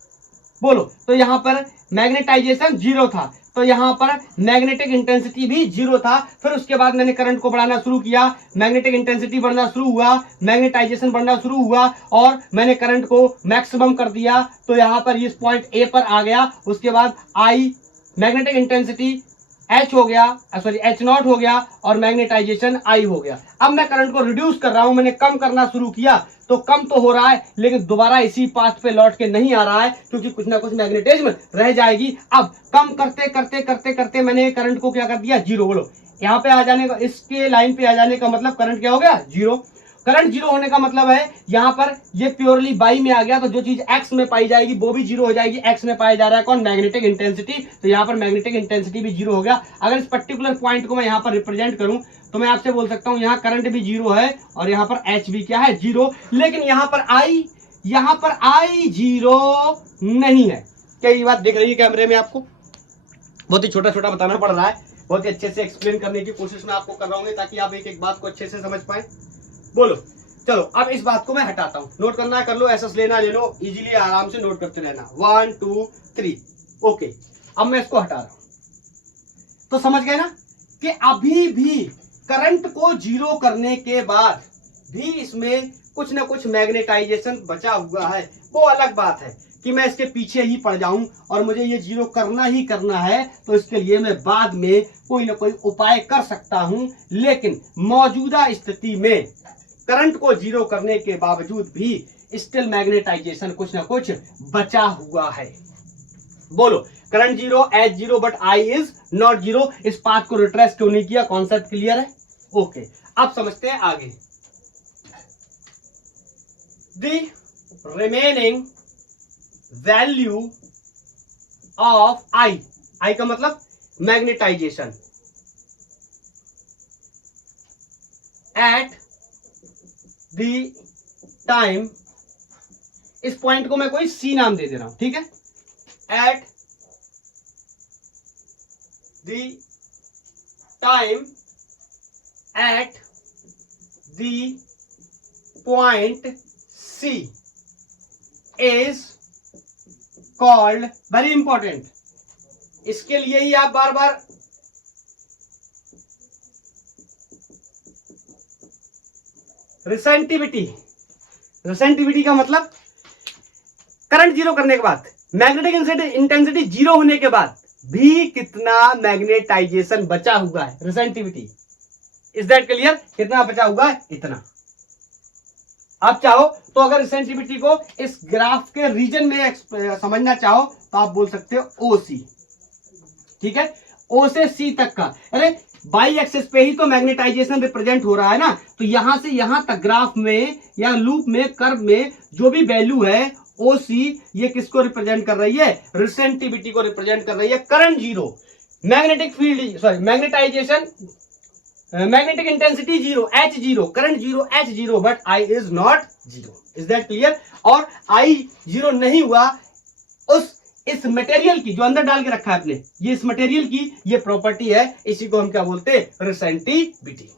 बोलो, तो यहां पर मैग्नेटाइजेशन जीरो था, तो यहां पर मैग्नेटिक इंटेंसिटी भी जीरो था। फिर उसके बाद मैंने करंट को बढ़ाना शुरू किया, मैग्नेटिक इंटेंसिटी बढ़ना शुरू हुआ, मैग्नेटाइजेशन बढ़ना शुरू हुआ, और मैंने करंट को मैक्सिमम कर दिया, तो यहां पर इस पॉइंट ए पर आ गया। उसके बाद आई मैग्नेटिक इंटेंसिटी एच हो गया, सॉरी एच नॉट हो गया, और मैग्नेटाइजेशन आई हो गया। अब मैं करंट को रिड्यूस कर रहा हूं, मैंने कम करना शुरू किया, तो कम तो हो रहा है, लेकिन दोबारा इसी पाथ पे लौट के नहीं आ रहा है, क्योंकि कुछ ना कुछ मैग्नेटिज्म रह जाएगी। अब कम करते करते करते करते मैंने करंट को क्या कर दिया? जीरो। बोलो, यहाँ पे आ जाने का, इसके लाइन पे आ जाने का मतलब करंट क्या हो गया? जीरो। करंट जीरो होने का मतलब है यहां पर ये प्योरली बाई में आ गया, तो जो चीज एक्स में पाई जाएगी वो भी जीरो हो जाएगी। एक्स में पाया जा रहा है कौन? मैग्नेटिक इंटेंसिटी, तो यहां पर मैग्नेटिक इंटेंसिटी भी जीरो हो गया। अगर इस पर्टिकुलर पॉइंट को मैं यहां पर रिप्रेजेंट करूं तो मैं आपसे बोल सकता हूं यहां करंट भी जीरो है और यहां पर एच भी क्या है? जीरो। लेकिन यहां पर आई जीरो नहीं है। क्या ये बात दिख रही है कैमरे में आपको? बहुत ही छोटा छोटा बताना पड़ रहा है, बहुत ही अच्छे से एक्सप्लेन करने की कोशिश मैं आपको कर रहा हूँ ताकि आप एक एक बात को अच्छे से समझ पाए। बोलो। चलो अब इस बात को मैं हटाता हूं, नोट करना कर लो, एसएस लेना ले लो, इजीली आराम से नोट करते रहना। 1 2 3 ओके। अब मैं इसको हटा रहा हूं, तो समझ गए ना कि अभी भी करंट को जीरो करने के बाद भी इसमें कुछ ना कुछ मैग्नेटाइजेशन बचा हुआ है। वो अलग बात है कि मैं इसके पीछे ही पड़ जाऊं और मुझे ये जीरो करना ही करना है, तो इसके लिए मैं बाद में कोई ना कोई उपाय कर सकता हूं। लेकिन मौजूदा स्थिति में करंट को जीरो करने के बावजूद भी स्टिल मैग्नेटाइजेशन कुछ ना कुछ बचा हुआ है। बोलो। Current zero, H zero, but I is not zero. इस बात को रिट्रेस क्यों नहीं किया? कॉन्सेप्ट क्लियर है? ओके। अब समझते हैं आगे। द रिमेनिंग वैल्यू ऑफ आई, आई का मतलब मैग्नेटाइजेशन, एट द टाइम, इस पॉइंट को मैं कोई सी नाम दे रहा हूं, ठीक है? At the time at the point C is called, very important, इसके लिए ही आप बार बार रिसेंटिविटी, रिसेंटिविटी का मतलब करंट जीरो करने के बाद, मैग्नेटिक इंटेंसिटी जीरो होने के बाद भी कितना मैग्नेटाइजेशन बचा हुआ है, रिसेंटिविटी। Is that clear? कितना बचा हुआ है? इतना। आप चाहो तो अगर रिसेंटिविटी को इस ग्राफ के रीजन में समझना चाहो तो आप बोल सकते हो ओ सी, ठीक है? ओ से सी तक का, अरे बाई एक्सिस पे ही तो मैग्नेटाइजेशन रिप्रेजेंट हो रहा है ना, तो यहां से यहां तक ग्राफ में या लूप में, कर्व में जो भी वैल्यू है ओ सी, ये किसको रिप्रेजेंट कर रही है? रिसेंटिविटी को रिप्रेजेंट कर रही है। Current zero, magnetic field, sorry magnetisation, magnetic intensity zero, H zero, current zero, H zero, but I is not zero. Is that clear? और आई जीरो नहीं हुआ, इस मटेरियल की जो अंदर डाल के रखा है आपने, ये इस मटेरियल की ये प्रॉपर्टी है, इसी को हम क्या बोलते हैं? रिसेंटिविटी।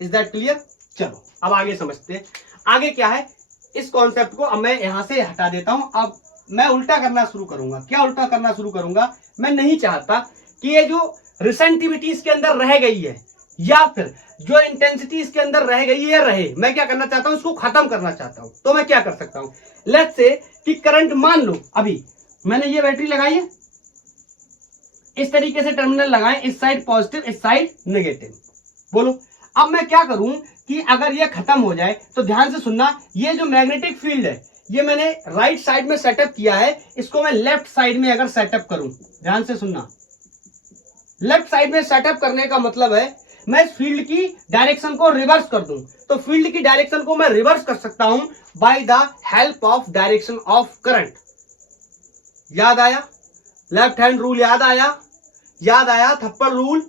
Is that clear? चलो अब आगे समझते हैं। आगे क्या है इस कॉन्सेप्ट को अब मैं यहां से हटा देता हूं। अब मैं उल्टा करना शुरू करूंगा। क्या उल्टा करना शुरू करूंगा? मैं नहीं चाहता कि ये जो रिसेंटिविटी इसके अंदर रह गई है या फिर जो इंटेंसिटी इसके अंदर रह गई है रहे, मैं क्या करना चाहता हूं? इसको खत्म करना चाहता हूं। तो मैं क्या कर सकता हूं? लेट्स से कि करंट, मान लो अभी मैंने ये बैटरी लगाई है, इस तरीके से टर्मिनल लगाए, इस साइड पॉजिटिव, इस साइड नेगेटिव। बोलो। अब मैं क्या करूं कि अगर ये खत्म हो जाए तो ध्यान से सुनना, ये जो मैग्नेटिक फील्ड है ये मैंने राइट साइड में सेटअप किया है, इसको मैं लेफ्ट साइड में अगर सेटअप करूं, ध्यान से सुनना, लेफ्ट साइड में सेटअप करने का मतलब है मैं इस फील्ड की डायरेक्शन को रिवर्स कर दूं। तो फील्ड की डायरेक्शन को मैं रिवर्स कर सकता हूं bye the help of direction of current. याद आया? लेफ्ट हैंड रूल याद आया? याद आया थप्पड़ रूल?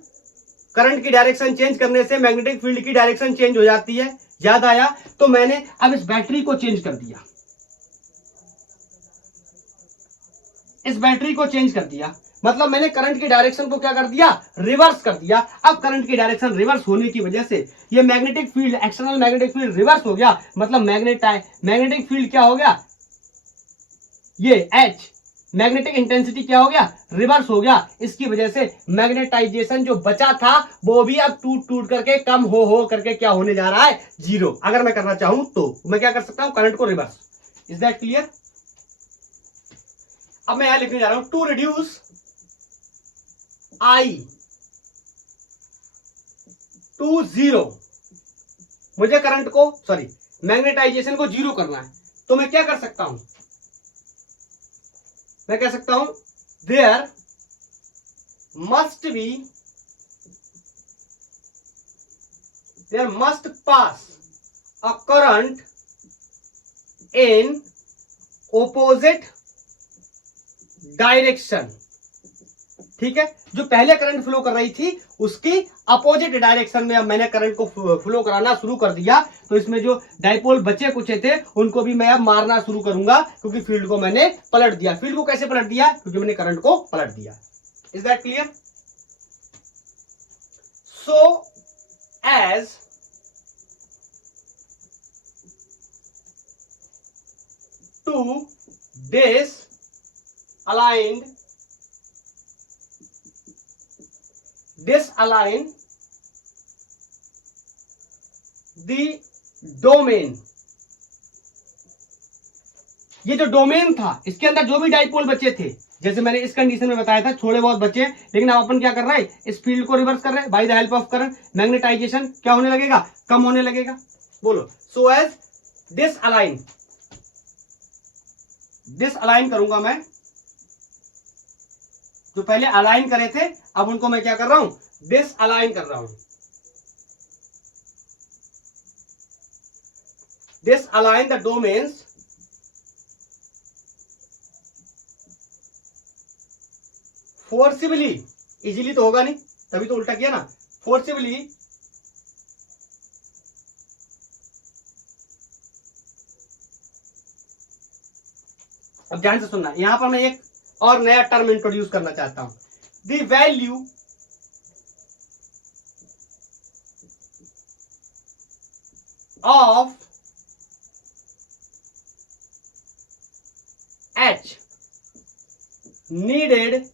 करंट की डायरेक्शन चेंज करने से मैग्नेटिक फील्ड की डायरेक्शन चेंज हो जाती है। याद आया? तो मैंने अब इस बैटरी को चेंज कर दिया, इस बैटरी को चेंज कर दिया, मतलब मैंने करंट की डायरेक्शन को क्या कर दिया? रिवर्स कर दिया। अब करंट की डायरेक्शन रिवर्स होने की वजह से ये magnetic field, external magnetic field reverse हो गया, मतलब मैग्नेटिक फील्ड क्या हो गया? ये एच, मैग्नेटिक इंटेंसिटी क्या हो गया? रिवर्स हो गया। इसकी वजह से मैग्नेटाइजेशन जो बचा था वो भी अब टूट टूट करके, कम हो करके क्या होने जा रहा है? जीरो। अगर मैं करना चाहूं तो मैं क्या कर सकता हूं? करंट को रिवर्स। Is that clear? अब मैं यहां लिखने जा रहा हूं to reduce I to zero. मुझे करंट को, सॉरी मैग्नेटाइजेशन को जीरो करना है, तो मैं क्या कर सकता हूं? मैं कह सकता हूं there must pass a current in opposite direction. ठीक है, जो पहले करंट फ्लो कर रही थी उसकी अपोजिट डायरेक्शन में अब मैंने करंट को फ्लो कराना शुरू कर दिया, तो इसमें जो डाइपोल बचे कुछ थे उनको भी मैं अब मारना शुरू करूंगा, क्योंकि फील्ड को मैंने पलट दिया। फील्ड को कैसे पलट दिया? क्योंकि मैंने करंट को पलट दिया। Is that clear? So as to this aligned disalign the domain। ये जो डोमेन था इसके अंदर जो भी डाइपोल बचे थे, जैसे मैंने इस कंडीशन में बताया था थोड़े बहुत बचे, लेकिन अब अपन क्या कर रहे हैं, इस फील्ड को रिवर्स कर रहे हैं by the help of current. Magnetisation क्या होने लगेगा? कम होने लगेगा। बोलो, सो एज डिसअलाइन, डिसअलाइन करूंगा मैं। जो पहले अलाइन करे थे अब उनको मैं क्या कर रहा हूं? डिसअलाइन कर रहा हूं। डिसअलाइन द डोमेन्स फोर्सिबली, इजीली तो होगा नहीं, तभी तो उल्टा किया ना, फोर्सिबली अब ध्यान से सुनना, यहां पर मैं एक और नया टर्म इंट्रोड्यूस करना चाहता हूं। The value of H needed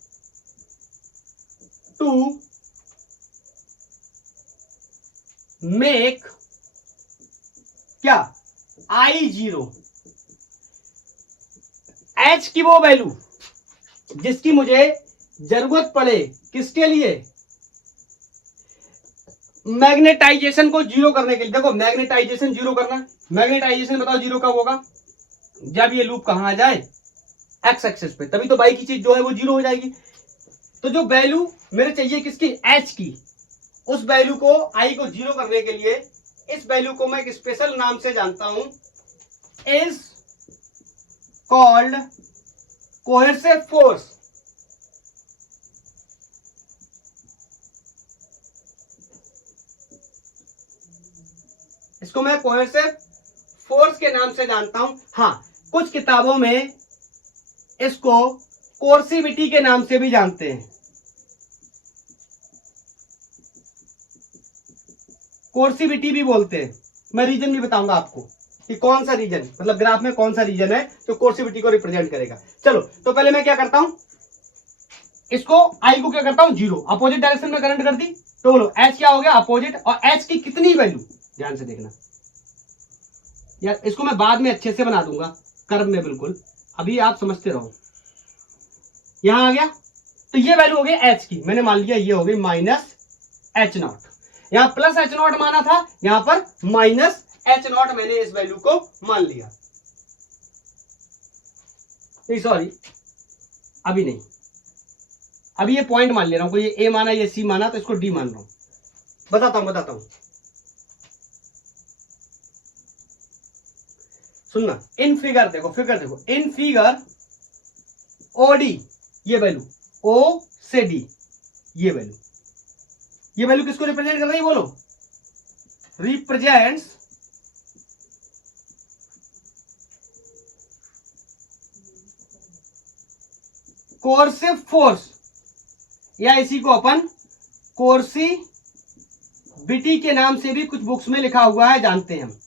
to make क्या? I0। H की वो वैल्यू जिसकी मुझे जरूरत पड़े, किसके लिए? मैग्नेटाइजेशन को जीरो करने के लिए। देखो, मैग्नेटाइजेशन जीरो करना, मैग्नेटाइजेशन बताओ जीरो कब होगा? जब ये लूप कहां आ जाए? एक्स एक्सिस पे, तभी तो बाई की चीज जो है वो जीरो हो जाएगी। तो जो वैल्यू मेरे चाहिए किसकी? एच की, उस वैल्यू को, आई को जीरो करने के लिए इस वैल्यू को मैं एक स्पेशल नाम से जानता हूं, इज कॉल्ड कोहेसिव फोर्स। इसको मैं कोहेसिव फोर्स के नाम से जानता हूं। हाँ, कुछ किताबों में इसको कोर्सिविटी के नाम से भी जानते हैं। कोर्सिविटी भी बोलते हैं। मैं रीजन भी बताऊंगा आपको कि कौन सा रीजन, मतलब ग्राफ में कौन सा रीजन है जो कोर्सिविटी को रिप्रेजेंट करेगा। चलो, तो पहले मैं क्या करता हूं, इसको आई को क्या करता हूं? जीरो। अपोजिट डायरेक्शन में करंट कर दी, तो बोलो एच क्या हो गया? अपोजिट। और एच की कितनी वैल्यू, ध्यान से देखना यार, इसको मैं बाद में अच्छे से बना दूंगा कर्व में, बिल्कुल अभी आप समझते रहो। यहां आ गया, तो ये वैल्यू हो गई एच की, मैंने मान लिया ये हो गई माइनस एच नॉट। यहां प्लस एच नॉट माना था, यहां पर माइनस एच नॉट मैंने इस वैल्यू को मान लिया। नहीं सॉरी, अभी नहीं, अभी ये पॉइंट मान ले रहा हूं। कोई ये ए माना, ये सी माना, तो इसको डी मान रहा हूं। बताता हूं सुनना। इन फिगर देखो, इन फिगर ओडी, ये वैल्यू ओ से डी, ये वैल्यू किसको रिप्रेजेंट कर रही है? बोलो, रिप्रेजेंट्स कोर्सिव फोर्स, या इसी को अपन कोर्सिविटी के नाम से भी कुछ बुक्स में लिखा हुआ है, जानते हैं हम।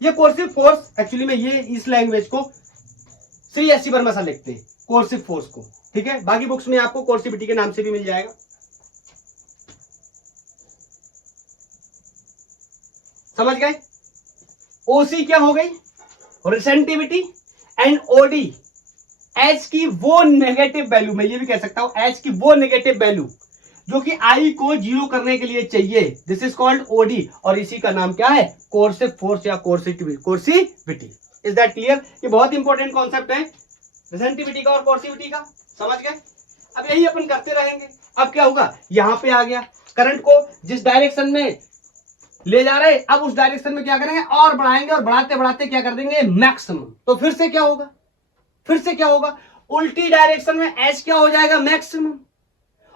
ये कोर्सिव फोर्स एक्चुअली में ये इस लैंग्वेज को श्री एस.सी. वर्मा सर लिखते हैं, कोर्सिव फोर्स को। ठीक है, बाकी बुक्स में आपको कोर्सिविटी के नाम से भी मिल जाएगा। समझ गए? ओसी क्या हो गई? रिसेंटिविटी। एंड ओडी एच की वो नेगेटिव वैल्यू, मैं ये भी कह सकता हूं एच की वो नेगेटिव वैल्यू जो कि आई को जीरो करने के लिए चाहिए, दिस इज कॉल्ड ओडी। और इसी का नाम क्या है? कोर्सिव फोर्स या कोर्सिविटी। Is that clear? ये बहुत इंपॉर्टेंट कॉन्सेप्ट है रिसेंटिविटी का और कोर्सिविटी का। समझ गए? अब यही अपन करते रहेंगे। अब क्या होगा, यहां पे आ गया करंट को जिस डायरेक्शन में ले जा रहे, अब उस डायरेक्शन में क्या करेंगे और बढ़ाएंगे और बढ़ाते बढ़ाते क्या कर देंगे मैक्सिमम। तो फिर से क्या होगा, फिर से क्या होगा, उल्टी डायरेक्शन में एच क्या हो जाएगा मैक्सिमम,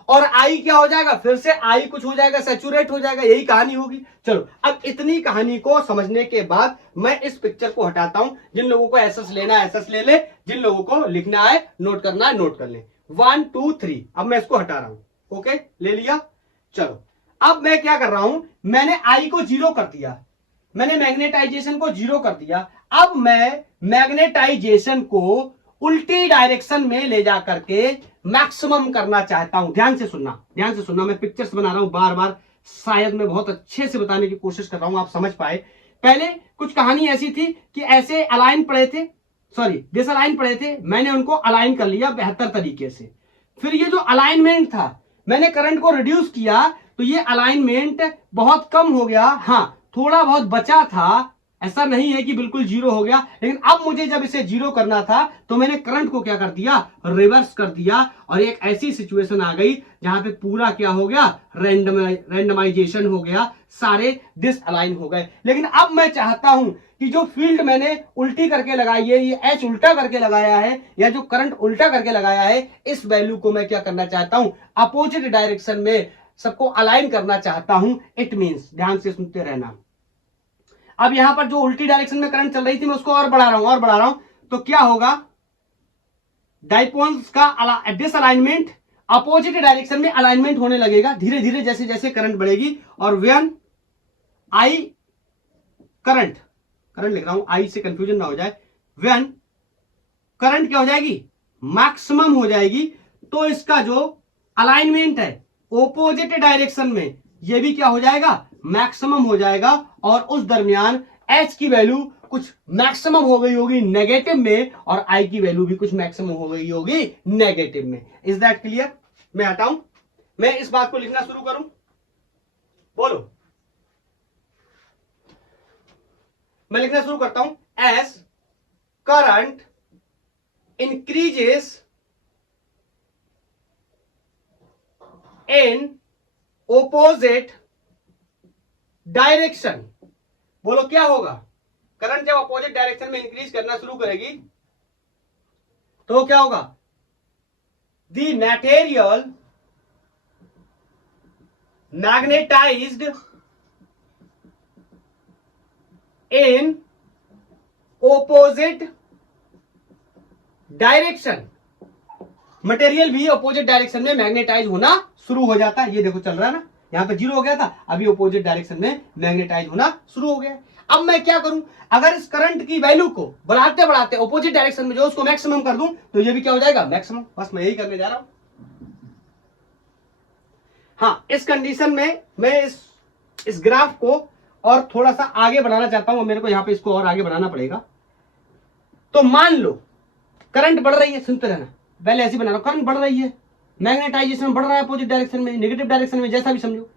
और आई क्या हो जाएगा, फिर से आई कुछ हो जाएगा सैचुरेट हो जाएगा, यही कहानी होगी। चलो अब इतनी कहानी को समझने के बाद मैं इस पिक्चर को हटाता हूं। जिन लोगों को एसएस लेना है एसएस ले ले, जिन लोगों को लिखना है नोट करना है नोट कर ले। 1 2 3 अब मैं इसको हटा रहा हूं। ओके ले लिया। चलो अब मैं क्या कर रहा हूं, मैंने आई को जीरो कर दिया, मैंने मैग्नेटाइजेशन को जीरो कर दिया। अब मैं मैग्नेटाइजेशन को उल्टी डायरेक्शन में ले जा करके मैक्सिमम करना चाहता हूं। ध्यान से सुनना, ध्यान से सुनना, मैं पिक्चर्स बना रहा हूं बार बार, शायद मैं बहुत अच्छे से बताने की कोशिश कर रहा हूं, आप समझ पाए। पहले कुछ कहानी ऐसी थी कि ऐसे अलाइन पड़े थे, सॉरी डिसअलाइन पड़े थे, मैंने उनको अलाइन कर लिया बेहतर तरीके से। फिर ये जो अलाइनमेंट था, मैंने करंट को रिड्यूस किया तो ये अलाइनमेंट बहुत कम हो गया, हाँ थोड़ा बहुत बचा था, ऐसा नहीं है कि बिल्कुल जीरो हो गया। लेकिन अब मुझे जब इसे जीरो करना था तो मैंने करंट को क्या कर दिया, रिवर्स कर दिया, और एक ऐसी सिचुएशन आ गई जहां पे पूरा क्या हो गया, रैंडमाइजेशन हो गया, सारे डिसअलाइन हो गए। लेकिन अब मैं चाहता हूं कि जो फील्ड मैंने उल्टी करके लगाई है, ये एच उल्टा करके लगाया है या जो करंट उल्टा करके लगाया है, इस वैल्यू को मैं क्या करना चाहता हूं, अपोजिट डायरेक्शन में सबको अलाइन करना चाहता हूं। इट मींस, ध्यान से सुनते रहना, अब यहां पर जो उल्टी डायरेक्शन में करंट चल रही थी मैं उसको और बढ़ा रहा हूं और बढ़ा रहा हूं, तो क्या होगा, डाइपोल्स का डिसअलाइनमेंट अपोजिट डायरेक्शन में अलाइनमेंट होने लगेगा धीरे धीरे जैसे जैसे करंट बढ़ेगी। और व्हेन आई करंट, करंट लिख रहा हूं आई से कंफ्यूजन ना हो जाए, व्हेन करंट क्या हो जाएगी, मैक्सिमम हो जाएगी, तो इसका जो अलाइनमेंट है ओपोजिट डायरेक्शन में ये भी क्या हो जाएगा, मैक्सिमम हो जाएगा। और उस दरमियान एच की वैल्यू कुछ मैक्सिमम हो गई होगी नेगेटिव में, और आई की वैल्यू भी कुछ मैक्सिमम हो गई होगी नेगेटिव में। Is that clear? मैं हटाऊं, मैं इस बात को लिखना शुरू करूं, बोलो, मैं लिखना शुरू करता हूं, as current increases in opposite direction. बोलो क्या होगा, करंट जब अपोजिट डायरेक्शन में इंक्रीज करना शुरू करेगी तो क्या होगा, the material magnetised in opposite direction, material भी अपोजिट डायरेक्शन में मैग्नेटाइज होना शुरू हो जाता है। ये देखो चल रहा है ना, यहां पे जीरो हो गया था, अभी अपोजिट डायरेक्शन में मैग्नेटाइज होना शुरू हो गया। अब मैं क्या करूं, अगर इस करंट की वैल्यू को बढ़ाते बढ़ाते अपोजिट डायरेक्शन में जो उसको मैक्सिमम कर दूं तो ये भी क्या हो जाएगा, मैक्सिमम। बस मैं यही करने जा रहा हूं। हाँ, इस कंडीशन में मैं इस ग्राफ को और थोड़ा सा आगे बढ़ाना चाहता हूं, मेरे को यहां पे इसको और आगे बढ़ाना पड़ेगा। तो मान लो करंट बढ़ रही है, सुनते रहना, पहले ऐसे बना रहा हूं, करंट बढ़ रही है, मैग्नेटाइजेशन बढ़ रहा है अपोजिट डायरेक्शन में, नेगेटिव डायरेक्शन में, जैसा भी समझो,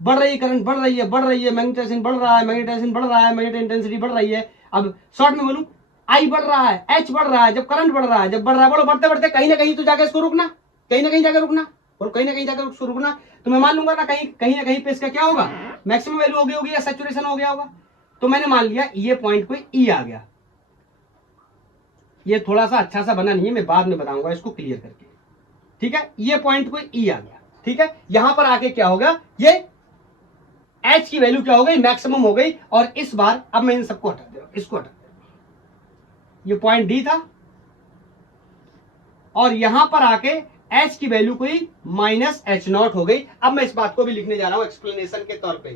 बढ़ रही है करंट, बढ़ रही है, बढ़ रही है, मैग्नेटाइजेशन बढ़ रहा है, मैग्नेटाइजेशन बढ़ रहा है, मैग्नेटिक इंटेंसिटी बढ़ रही है। अब शॉर्ट में बोलूं, आई बढ़ रहा है, एच बढ़ रहा है, जब करंट बढ़ रहा है, जब बढ़ रहा है, बोलो बढ़ते बढ़ते कहीं ना कहीं तो जाके इसको रुकना, कहीं ना कहीं जाकर रुकना, बोलो कहीं ना कहीं जाकर उसको रुकना। तो मैं मान लूंगा ना कहीं कहीं ना कहीं पे इसका क्या होगा, मैक्सिमम वैल्यू हो गई होगी या सैचुरेशन हो गया होगा। तो मैंने मान लिया ये पॉइंट कोई ई आ गया, ये थोड़ा सा अच्छा सा बना नहीं है, मैं बाद में बताऊंगा इसको क्लियर करके, ठीक है। ये पॉइंट कोई ई आ गया, ठीक है। यहां पर आके क्या होगा, ये एच की वैल्यू क्या हो गई, मैक्सिमम हो गई। और इस बार अब मैं इन सबको हटा दे रहा हूं, इसको हटा दे रहा हूं, ये पॉइंट डी था, और यहां पर आके एच की वैल्यू कोई माइनस एच नॉट हो गई। अब मैं इस बात को भी लिखने जा रहा हूं एक्सप्लेनेशन के तौर पे।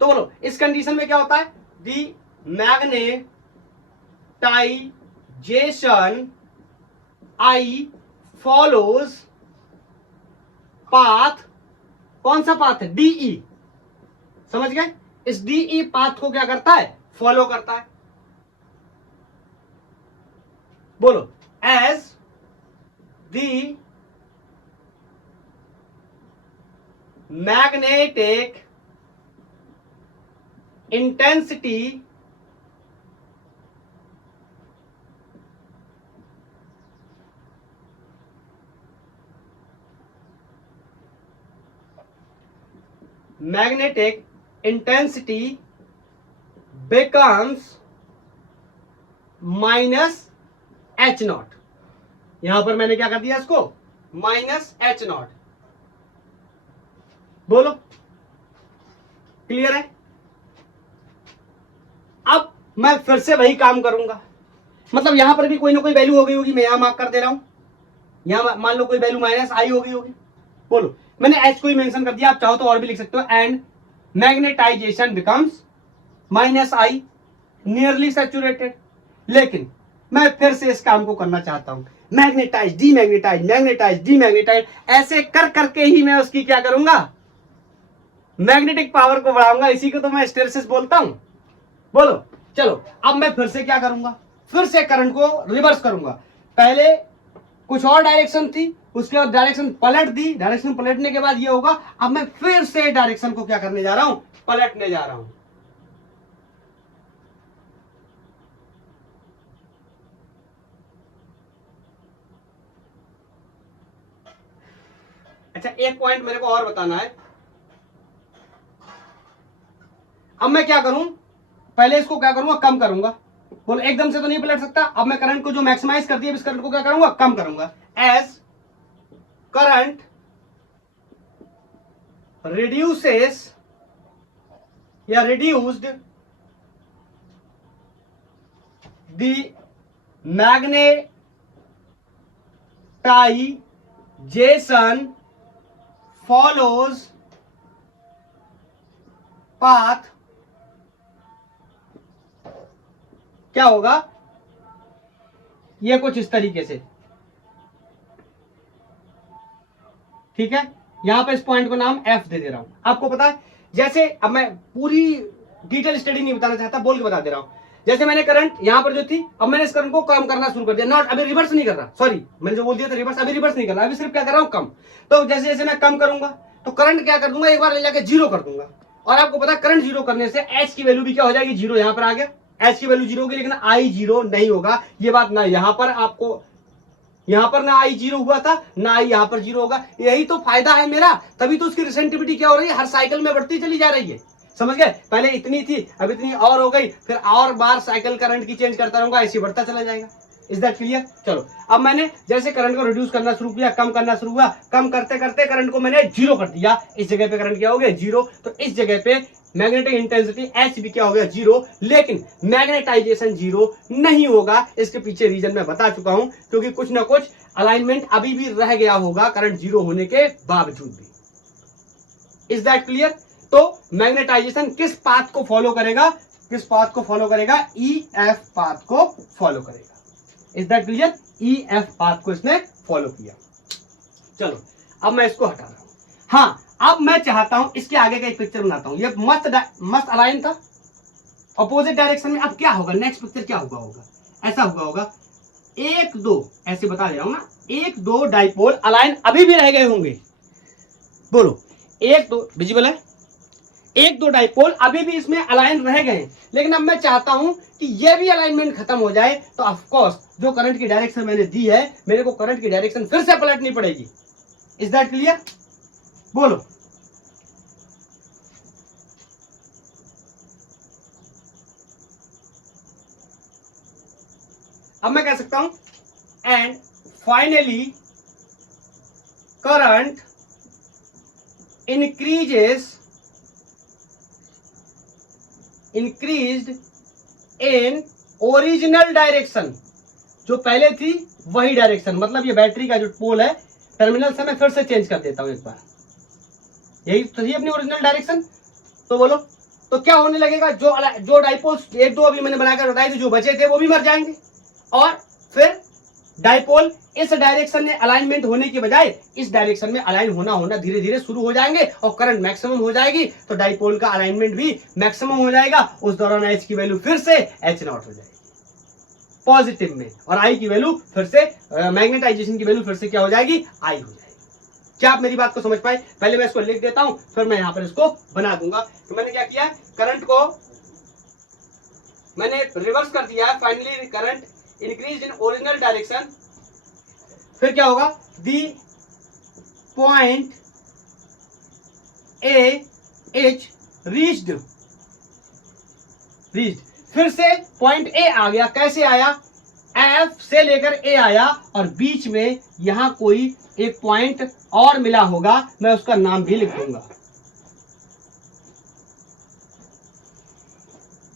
तो बोलो इस कंडीशन में क्या होता है, दी मैग्नेटाइजेशन आई फॉलोज पाथ, कौन सा पाथ है, डीई, समझ गए, इस डीई पाथ को क्या करता है, फॉलो करता है। बोलो as the magnetic intensity magnetic intensity becomes minus H naught. यहां पर मैंने क्या कर दिया इसको, माइनस एच नॉट। बोलो क्लियर है? अब मैं फिर से वही काम करूंगा, मतलब यहां पर भी कोई ना कोई वैल्यू हो गई होगी, मैं यहां मार्क कर दे रहा हूं, यहां मान लो कोई वैल्यू माइनस आई हो गई होगी। बोलो, मैंने एच को ही मेंशन कर दिया, आप चाहो तो और भी लिख सकते हो। And magnetisation becomes minus I, nearly saturated. लेकिन मैं फिर से इस काम को करना चाहता हूं, मैग्नेटाइज डीमैग्नेटाइज, मैग्नेटाइज डीमैग्नेटाइज, ऐसे कर करके ही मैं उसकी क्या करूंगा, मैग्नेटिक पावर को बढ़ाऊंगा। इसी को तो मैं हिस्टैरिसीस बोलता हूं। बोलो चलो, अब मैं फिर से क्या करूंगा, फिर से करंट को रिवर्स करूंगा। पहले कुछ और डायरेक्शन थी, उसके बाद डायरेक्शन पलट दी, डायरेक्शन पलटने के बाद ये होगा। अब मैं फिर से डायरेक्शन को क्या करने जा रहा हूं, पलटने जा रहा हूं। अच्छा, एक पॉइंट मेरे को और बताना है। अब मैं क्या करूं, पहले इसको क्या करूंगा, कम करूंगा। बोलो, एकदम से तो नहीं पलट सकता। अब मैं करंट को जो मैक्सिमाइज कर दिया, इस करंट को क्या करूंगा, कम करूंगा। एज करंट रिड्यूसेस या reduced the magnetization follows path, क्या होगा, ये कुछ इस तरीके से। ठीक है, यहां पे इस पॉइंट को नाम एफ दे दे रहा हूं। आपको पता है, जैसे अब मैं पूरी डिटेल स्टडी नहीं बताना चाहता, बोल के बता दे रहा हूं। जैसे मैंने करंट यहां पर जो थी, अब मैंने इस करंट को कम करना शुरू कर दिया। नॉट, अभी रिवर्स नहीं कर रहा, सॉरी मैंने जो बोल दिया था रिवर्स, अभी रिवर्स नहीं कर रहा, अभी सिर्फ क्या कर रहा हूं, कम। तो जैसे जैसे मैं कम करूंगा तो करंट क्या कर दूंगा, एक बार ले जाकर जीरो कर दूंगा। और आपको पता है करंट जीरो करने से एच की वैल्यू भी क्या हो जाएगी, जीरो। यहां पर आ गया, एच की वैल्यू जीरो होगी, लेकिन आई जीरो नहीं होगा। ये बात ना यहां पर आपको, यहां पर ना आई जीरो हुआ था, ना आई यहां पर जीरो होगा। यही तो फायदा है मेरा, तभी तो उसकी रिसेंटिविटी क्या हो रही है, हर साइकिल में बढ़ती चली जा रही है। समझ गए? पहले इतनी थी, अब इतनी और हो गई, फिर और बार साइकिल करंट की चेंज करता रहूंगा, ऐसे बढ़ता चला जाएगा। Is that clear? चलो, अब मैंने जैसे करंट को रिड्यूस करना शुरू किया, कम करना शुरू हुआ, कम करते करते करंट को मैंने जीरो कर दिया। इस जगह पे करंट क्या हो गया, जीरो। तो इस जगह पे मैग्नेटिक इंटेंसिटी एच भी क्या हो गया, जीरो। लेकिन मैग्नेटाइजेशन जीरो नहीं होगा। इसके पीछे रीजन मैं बता चुका हूं, क्योंकि कुछ ना कुछ अलाइनमेंट अभी भी रह गया होगा करंट जीरो होने के बावजूद भी। Is that clear? तो मैग्नेटाइजेशन किस पाथ को फॉलो करेगा, किस पाथ को फॉलो करेगा, ई एफ पाथ को फॉलो करेगा। Is that clear? E F path को इसने फॉलो किया। चलो, अब मैं इसको हटा रहा हूं। हाँ, अब मैं चाहता हूं इसके आगे का एक पिक्चर बनाता हूं। ये मस्त अलाइन था अपोजिट डायरेक्शन में। अब क्या होगा, नेक्स्ट पिक्चर क्या होगा, ऐसा होगा एक दो, ऐसे बता दे रहा हूं ना, एक दो डाइपोल अलाइन अभी भी रह गए होंगे। बोलो, एक दो विजिबल है, एक दो डाइपोल अभी भी इसमें अलाइन रह गए। लेकिन अब मैं चाहता हूं कि ये भी अलाइनमेंट खत्म हो जाए, तो ऑफ कोर्स जो करंट की डायरेक्शन मैंने दी है, मेरे को करंट की डायरेक्शन फिर से पलटनी पड़ेगी। Is that clear? बोलो। अब मैं कह सकता हूं and finally current increased in original direction. जो पहले थी वही डायरेक्शन, मतलब ये बैटरी का जो पोल है, टर्मिनल से मैं फिर से चेंज कर देता हूं एक बार, यही तो थी अपनी ओरिजिनल डायरेक्शन। तो बोलो, तो क्या होने लगेगा, जो डाइपोल्स एक दो अभी मैंने बनाकर बताए थे, जो बचे थे वो भी मर जाएंगे। और फिर डाइपोल इस डायरेक्शन में अलाइनमेंट होने की बजाय इस डायरेक्शन में अलाइन होना धीरे धीरे शुरू हो जाएंगे, और करंट मैक्सिमम हो जाएगी। तो डाइपोल का अलाइनमेंट भी मैक्सिमम हो जाएगा। उस दौरान एच की वैल्यू फिर से एच नॉट हो जाएगी पॉजिटिव में, और आई की वैल्यू फिर से, मैग्नेटाइजेशन की वैल्यू फिर से क्या हो जाएगी, आई हो जाएगी। क्या आप मेरी बात को समझ पाए? पहले मैं इसको लिख देता हूं, फिर मैं यहां पर इसको बना दूंगा। तो मैंने क्या किया, करंट को मैंने रिवर्स कर दिया है। Finally current increase in original direction. फिर क्या होगा, the point A H reached reached. फिर से पॉइंट ए आ गया, कैसे आया, एफ से लेकर ए आया और बीच में यहां कोई एक पॉइंट और मिला होगा, मैं उसका नाम भी लिख दूंगा।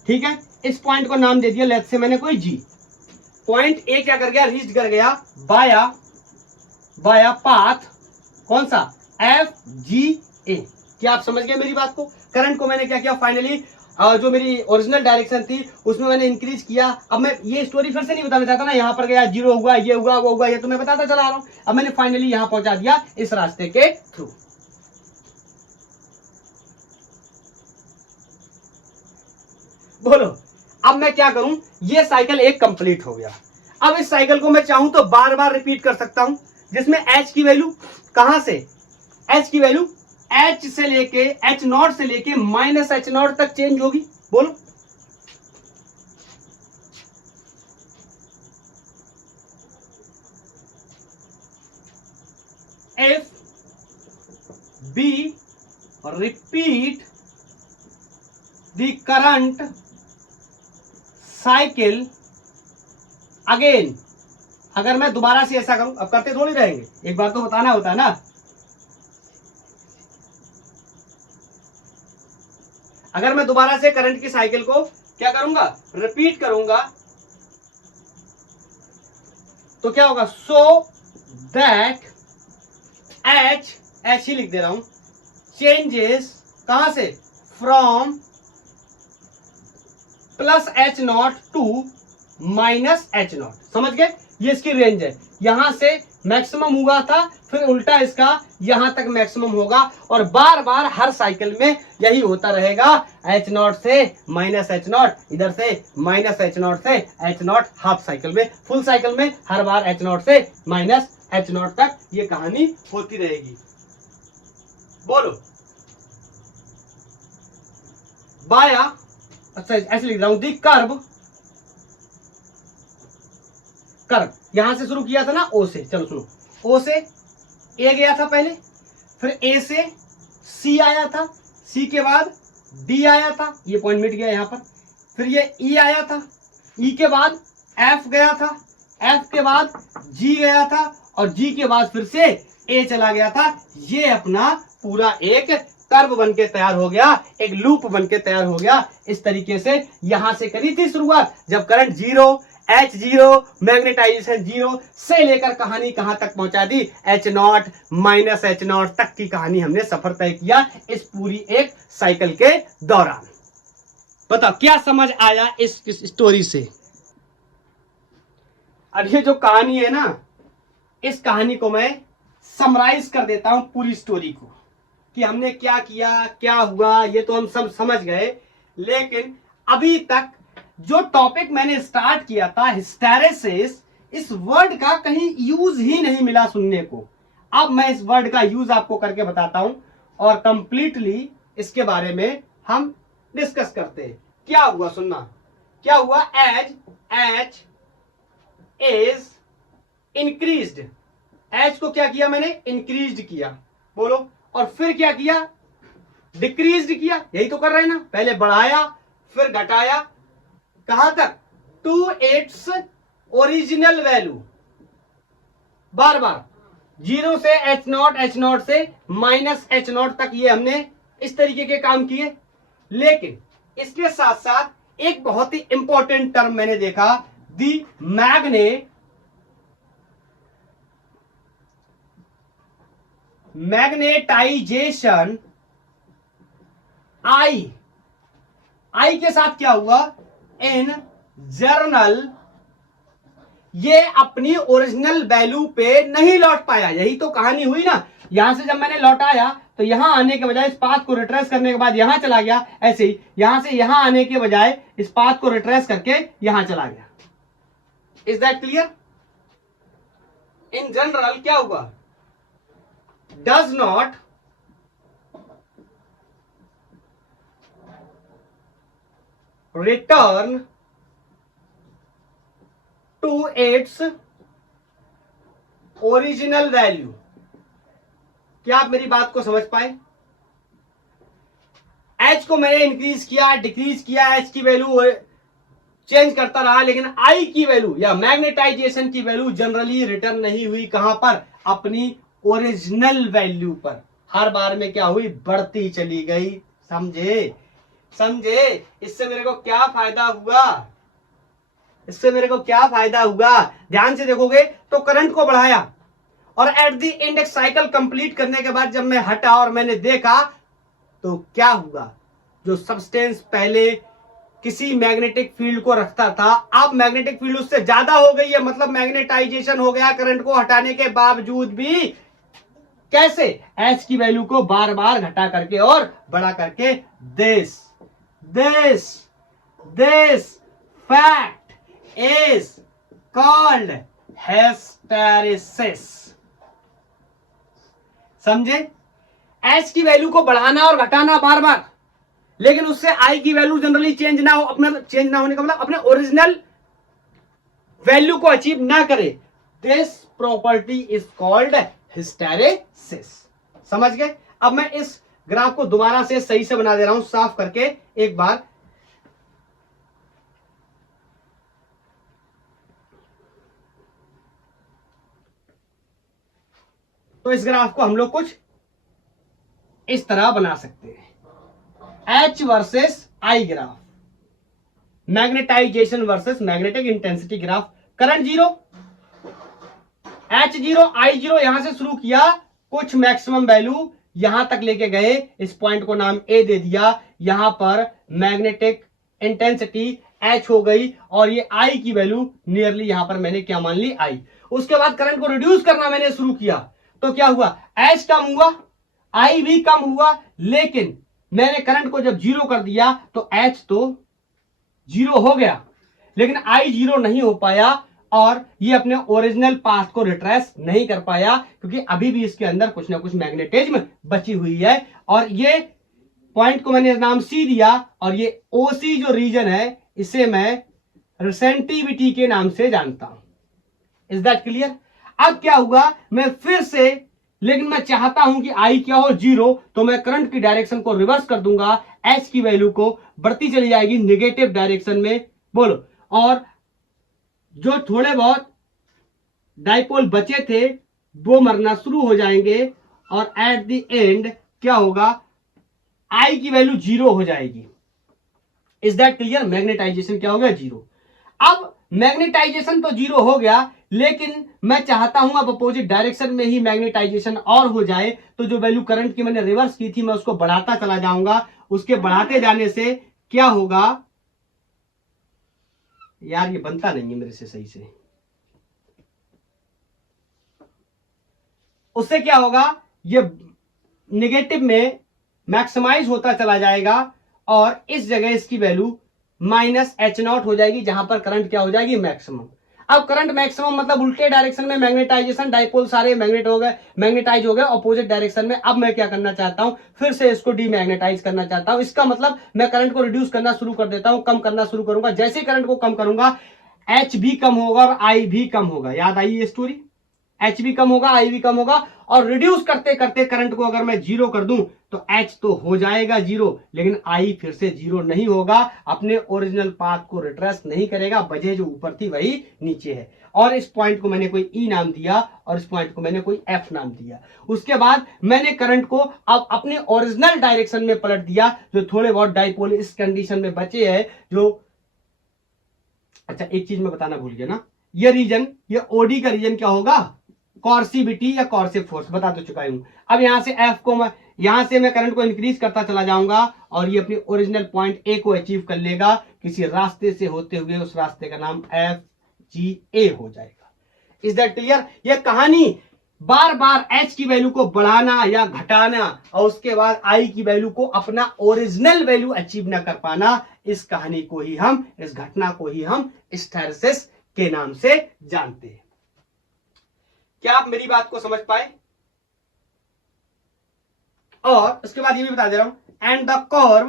ठीक है, इस पॉइंट को नाम दे दिया लेट्स से मैंने कोई जी। पॉइंट ए क्या कर गया, रीच कर गया बाया बाया पाथ कौन सा, एफ जी ए। क्या आप समझ गए मेरी बात को। करंट को मैंने क्या किया, फाइनली जो मेरी ओरिजिनल डायरेक्शन थी उसमें मैंने इंक्रीज किया। अब मैं ये स्टोरी फिर से नहीं बताना चाहता ना, यहाँ पर गया जीरो हुआ, ये हुआ, वो हुआ, ये तो मैं बताता चला रहा हूं। अब मैंने फाइनली यहां पहुंचा दिया इस रास्ते के थ्रू। बोलो अब मैं क्या करूं, ये साइकिल एक कंप्लीट हो गया। अब इस साइकिल को मैं चाहूं तो बार बार रिपीट कर सकता हूं, जिसमें एच की वैल्यू कहां से, एच की वैल्यू एच से लेके एच नॉट से लेके माइनस एच नॉट तक चेंज होगी। बोलो if be repeat the current cycle again, अगर मैं दोबारा से ऐसा करूं, अब करते थोड़ी रहेंगे, एक बार तो बताना होता है ना। अगर मैं दोबारा से करंट की साइकिल को क्या करूंगा, रिपीट करूंगा, तो क्या होगा, सो दैट एच, एच ही लिख दे रहा हूं, चेंजेस कहां से, from plus H naught to minus H naught. समझ गए, ये इसकी रेंज है, यहां से मैक्सिमम हुआ था, फिर उल्टा इसका यहां तक मैक्सिमम होगा, और बार बार हर साइकिल में यही होता रहेगा, एच नॉट से माइनस एच नॉट, इधर से माइनस एच नॉट से एच नॉट, हाफ साइकिल में, फुल साइकिल में हर बार एच नॉट से माइनस एच नॉट तक ये कहानी होती रहेगी। बोलो बाया, अच्छा ऐसे लिख रहा हूं, दी कर्व, कर्व यहां से शुरू किया था ना, ओ से, चलो सुनो, ओ से ए गया था पहले, फिर ए से सी आया था, सी के बाद डी आया था, ये पॉइंट मिट गया यहां पर, फिर ये ई आया था, ई के बाद एफ गया था, एफ के बाद जी गया था, और जी के बाद फिर से ए चला गया था। ये अपना पूरा एक कर्व बन के तैयार हो गया, एक लूप बन के तैयार हो गया। इस तरीके से यहां से करी थी शुरुआत, जब current zero, H zero, magnetization zero से लेकर कहानी कहां तक पहुंचा दी, H not minus H not तक की कहानी हमने सफर तय किया इस पूरी एक साइकिल के दौरान। बताओ क्या समझ आया इस स्टोरी से। अब ये जो कहानी है ना, इस कहानी को मैं समराइज कर देता हूं पूरी स्टोरी को, कि हमने क्या किया, क्या हुआ, ये तो हम सब समझ गए। लेकिन अभी तक जो टॉपिक मैंने स्टार्ट किया था हिस्टेरेसिस, इस वर्ड का कहीं यूज ही नहीं मिला सुनने को। अब मैं इस वर्ड का यूज आपको करके बताता हूं, और कंप्लीटली इसके बारे में हम डिस्कस करते हैं। क्या हुआ सुनना, क्या हुआ, as H is increased, H को क्या किया मैंने, इंक्रीज्ड किया। बोलो, और फिर क्या किया, डिक्रीज्ड किया। यही तो कर रहे हैं ना, पहले बढ़ाया फिर घटाया, कहां तक, टू इट्स ओरिजिनल वैल्यू, बार बार जीरो से एच नॉट से माइनस एच नॉट तक, ये हमने इस तरीके के काम किए। लेकिन इसके साथ साथ एक बहुत ही इंपॉर्टेंट टर्म मैंने देखा, दी मैग्नेटाइजेशन। आई के साथ क्या हुआ, इन जर्नल ये अपनी ओरिजिनल वैल्यू पे नहीं लौट पाया। यही तो कहानी हुई ना, यहां से जब मैंने लौटाया तो यहां आने के बजाय इस पाथ को रिट्रेस करने के बाद यहां चला गया, ऐसे ही यहां से यहां आने के बजाय इस पाथ को रिट्रेस करके यहां चला गया। Is that clear. In general क्या हुआ, does not return to its original value. क्या आप मेरी बात को समझ पाए। एच को मैंने इंक्रीज किया, डिक्रीज किया, एच की वैल्यू चेंज करता रहा, लेकिन आई की वैल्यू या मैग्नेटाइजेशन की वैल्यू जनरली रिटर्न नहीं हुई। कहां पर? अपनी ओरिजिनल वैल्यू पर। हर बार में क्या हुई? बढ़ती चली गई। समझे? समझे? इससे मेरे को क्या फायदा हुआ? इससे मेरे को क्या फायदा हुआ? ध्यान से देखोगे तो करंट को बढ़ाया और एट द एंड एक साइकिल कंप्लीट करने के बाद जब मैं हटा और मैंने देखा तो क्या हुआ? जो सब्सटेंस पहले किसी मैग्नेटिक फील्ड को रखता था, अब मैग्नेटिक फील्ड उससे ज्यादा हो गई है, मतलब मैग्नेटाइजेशन हो गया करंट को हटाने के बावजूद भी। कैसे? एच की वैल्यू को बार बार घटा करके और बढ़ा करके। This this this fact is called hysteresis. समझे? एच की वैल्यू को बढ़ाना और घटाना बार बार, लेकिन उससे आई की वैल्यू जनरली चेंज ना हो, अपना चेंज ना होने का मतलब अपने ओरिजिनल वैल्यू को अचीव ना करे। This property is called hysteresis. समझ गए? अब मैं इस ग्राफ को दोबारा से सही से बना दे रहा हूं, साफ करके एक बार। तो इस ग्राफ को हम लोग कुछ इस तरह बना सकते हैं। H versus I graph, magnetisation versus magnetic intensity graph. Current zero, H zero, I zero, यहां से शुरू किया, कुछ मैक्सिमम वैल्यू यहां तक लेके गए, इस पॉइंट को नाम ए दे दिया। यहां पर मैग्नेटिक इंटेंसिटी एच हो गई और ये आई की वैल्यू नियरली यहां पर मैंने क्या मान ली? आई। उसके बाद करंट को रिड्यूस करना मैंने शुरू किया तो क्या हुआ? एच कम हुआ, आई भी कम हुआ, लेकिन मैंने करंट को जब जीरो कर दिया तो एच तो जीरो हो गया, लेकिन आई जीरो नहीं हो पाया और ये अपने ओरिजिनल पाथ को रिट्रेस नहीं कर पाया, क्योंकि अभी भी इसके अंदर कुछ ना कुछ मैग्नेटिज्म बची हुई है। और ये पॉइंट को मैंने नाम सी दिया और ये ओसी जो रीजन है इसे मैं रिसेंटिविटी के नाम से जानता हूं। Is that clear? अब क्या हुआ? मैं फिर से, लेकिन मैं चाहता हूं कि आई क्या हो? जीरो, तो मैं करंट की डायरेक्शन को रिवर्स कर दूंगा, एच की वैल्यू को बढ़ती चली जाएगी नेगेटिव डायरेक्शन में। बोलो, और जो थोड़े बहुत डाइपोल बचे थे वो मरना शुरू हो जाएंगे और एट द एंड क्या होगा? आई की वैल्यू जीरो हो जाएगी। Is that clear? मैग्नेटाइजेशन क्या हो गया? जीरो। अब मैग्नेटाइजेशन तो जीरो हो गया, लेकिन मैं चाहता हूं अब अपोजिट डायरेक्शन में ही मैग्नेटाइजेशन और हो जाए, तो जो वैल्यू करंट की मैंने रिवर्स की थी मैं उसको बढ़ाता चला जाऊंगा। उसके बढ़ाते जाने से क्या होगा? यार ये बनता नहीं है मेरे से सही से। उससे क्या होगा? ये नेगेटिव में मैक्सिमाइज होता चला जाएगा और इस जगह इसकी वैल्यू माइनस एच नॉट हो जाएगी, जहां पर करंट क्या हो जाएगी? मैक्सिमम। अब करंट मैक्सिमम मतलब उल्टे डायरेक्शन में मैग्नेटाइजेशन, डाइपोल सारे मैग्नेट हो गए, मैग्नेटाइज हो गए ऑपोजिट डायरेक्शन में। अब मैं क्या करना चाहता हूं? फिर से इसको डीमैग्नेटाइज करना चाहता हूं। इसका मतलब मैं करंट को रिड्यूस करना शुरू कर देता हूं, कम करना शुरू करूंगा। जैसे ही करंट को कम करूंगा एच भी कम होगा और आई भी कम होगा। याद आई ये स्टोरी? एच भी कम होगा, आई भी कम होगा, और रिड्यूस करते करते करंट को अगर मैं जीरो कर दूं तो एच तो हो जाएगा जीरो, लेकिन आई फिर से जीरो नहीं होगा, अपने ओरिजिनल पाथ को रिट्रेस नहीं करेगा। वजह जो ऊपर थी वही नीचे है। और इस पॉइंट को मैंने कोई ई नाम दिया और इस पॉइंट को मैंने कोई एफ नाम दिया। उसके बाद मैंने करंट को अब अपने ओरिजिनल डायरेक्शन में पलट दिया। जो थोड़े बहुत डाइपोल इस कंडीशन में बचे हैं, जो, अच्छा एक चीज मैं बताना भूल गया ना, ये रीजन, ये ओडी का रीजन क्या होगा? कॉर्सिविटी या कॉर्सिव फोर्स, बता तो चुका हूं। अब यहां से एफ को यहां से मैं करंट को इंक्रीज करता चला जाऊंगा और ये अपनी ओरिजिनल पॉइंट ए को अचीव कर लेगा किसी रास्ते से होते हुए। उस रास्ते का नाम एफ जी ए हो जाएगा। Is that clear? ये कहानी बार बार एच की वैल्यू को बढ़ाना या घटाना और उसके बाद आई की वैल्यू को अपना ओरिजिनल वैल्यू अचीव ना कर पाना, इस कहानी को ही हम, इस घटना को ही हम हिस्टैरिसीस के नाम से जानते हैं। क्या आप मेरी बात को समझ पाए? और उसके बाद ये भी बता दे रहा हूं, and the curve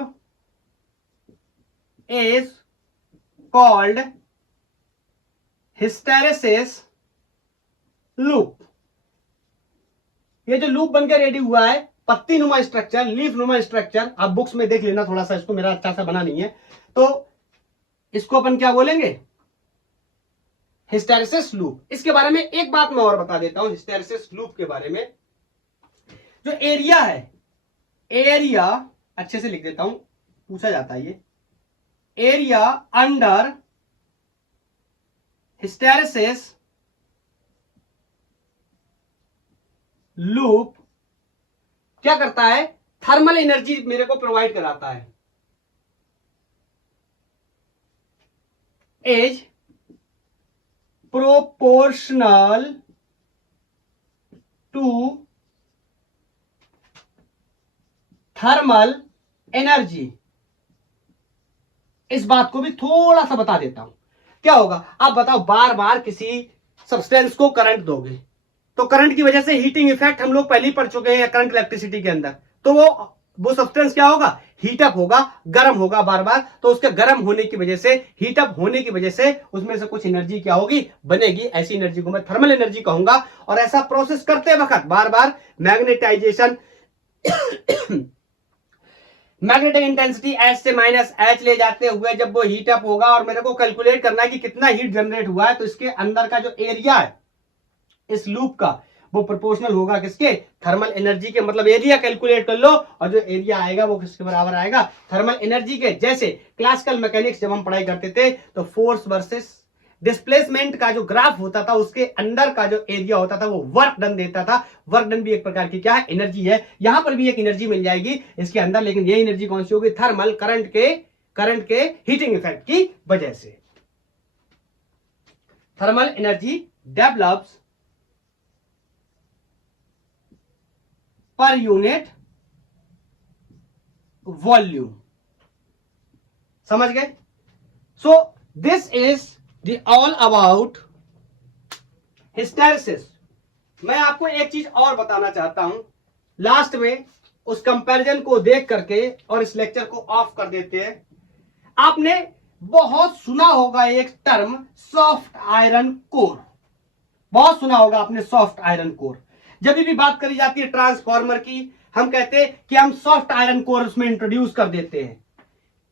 is called hysteresis loop. ये जो लूप बनकर रेडी हुआ है पत्ती नुमा स्ट्रक्चर, लीफ नुमा स्ट्रक्चर, आप बुक्स में देख लेना थोड़ा सा, इसको मेरा अच्छा सा बना नहीं है, तो इसको अपन क्या बोलेंगे, हिस्टेरेसिस लूप। इसके बारे में एक बात मैं और बता देता हूं, हिस्टेरेसिस लूप के बारे में। जो एरिया है, एरिया अच्छे से लिख देता हूं, पूछा जाता है ये, एरिया अंडर हिस्टेरेसिस लूप क्या करता है, थर्मल एनर्जी मेरे को प्रोवाइड कराता है, is proportional to thermal energy. इस बात को भी थोड़ा सा बता देता हूं, क्या होगा आप बताओ, बार बार किसी सब्सटेंस को करंट दोगे तो करंट की वजह से हीटिंग इफेक्ट हम लोग पहले ही पढ़ चुके हैं करंट इलेक्ट्रिसिटी के अंदर, तो वो सब्सटेंस क्या होगा, हीटअप होगा, गर्म होगा बार बार, तो उसके गर्म होने की वजह से, हीटअप होने की वजह से उसमें से कुछ एनर्जी क्या होगी, बनेगी, ऐसी एनर्जी को मैं थर्मल एनर्जी कहूंगा। और ऐसा प्रोसेस करते वक्त बार बार मैग्नेटाइजेशन मैग्नेटिक इंटेंसिटी एच से माइनस एच ले जाते हुए जब वो हीट अप होगा, और मेरे को कैलकुलेट करना है कि कितना हीट जनरेट हुआ है, तो इसके अंदर का जो एरिया है इस लूप का वो प्रोपोर्शनल होगा किसके, थर्मल एनर्जी के। मतलब एरिया कैलकुलेट कर लो और जो एरिया आएगा वो किसके बराबर आएगा, थर्मल एनर्जी के। जैसे क्लासिकल मैकेनिक्स जब हम पढ़ाई करते थे तो फोर्स वर्सेस डिस्प्लेसमेंट का जो ग्राफ होता था उसके अंदर का जो एरिया होता था वो वर्क डन देता था। वर्क डन भी एक प्रकार की क्या है, एनर्जी है। यहां पर भी एक एनर्जी मिल जाएगी इसके अंदर, लेकिन ये एनर्जी कौन सी होगी, थर्मल, करंट के हीटिंग इफेक्ट की वजह से। Thermal energy develops per unit volume. समझ गए? So this is the all about hysteresis. मैं आपको एक चीज और बताना चाहता हूं लास्ट में, उस कंपैरिजन को देख करके और इस लेक्चर को ऑफ कर देते हैं। आपने बहुत सुना होगा एक टर्म, सॉफ्ट आयरन कोर, बहुत सुना होगा आपने सॉफ्ट आयरन कोर। जब भी बात करी जाती है ट्रांसफार्मर की, हम कहते हैं कि हम सॉफ्ट आयरन कोर उसमें इंट्रोड्यूस कर देते हैं।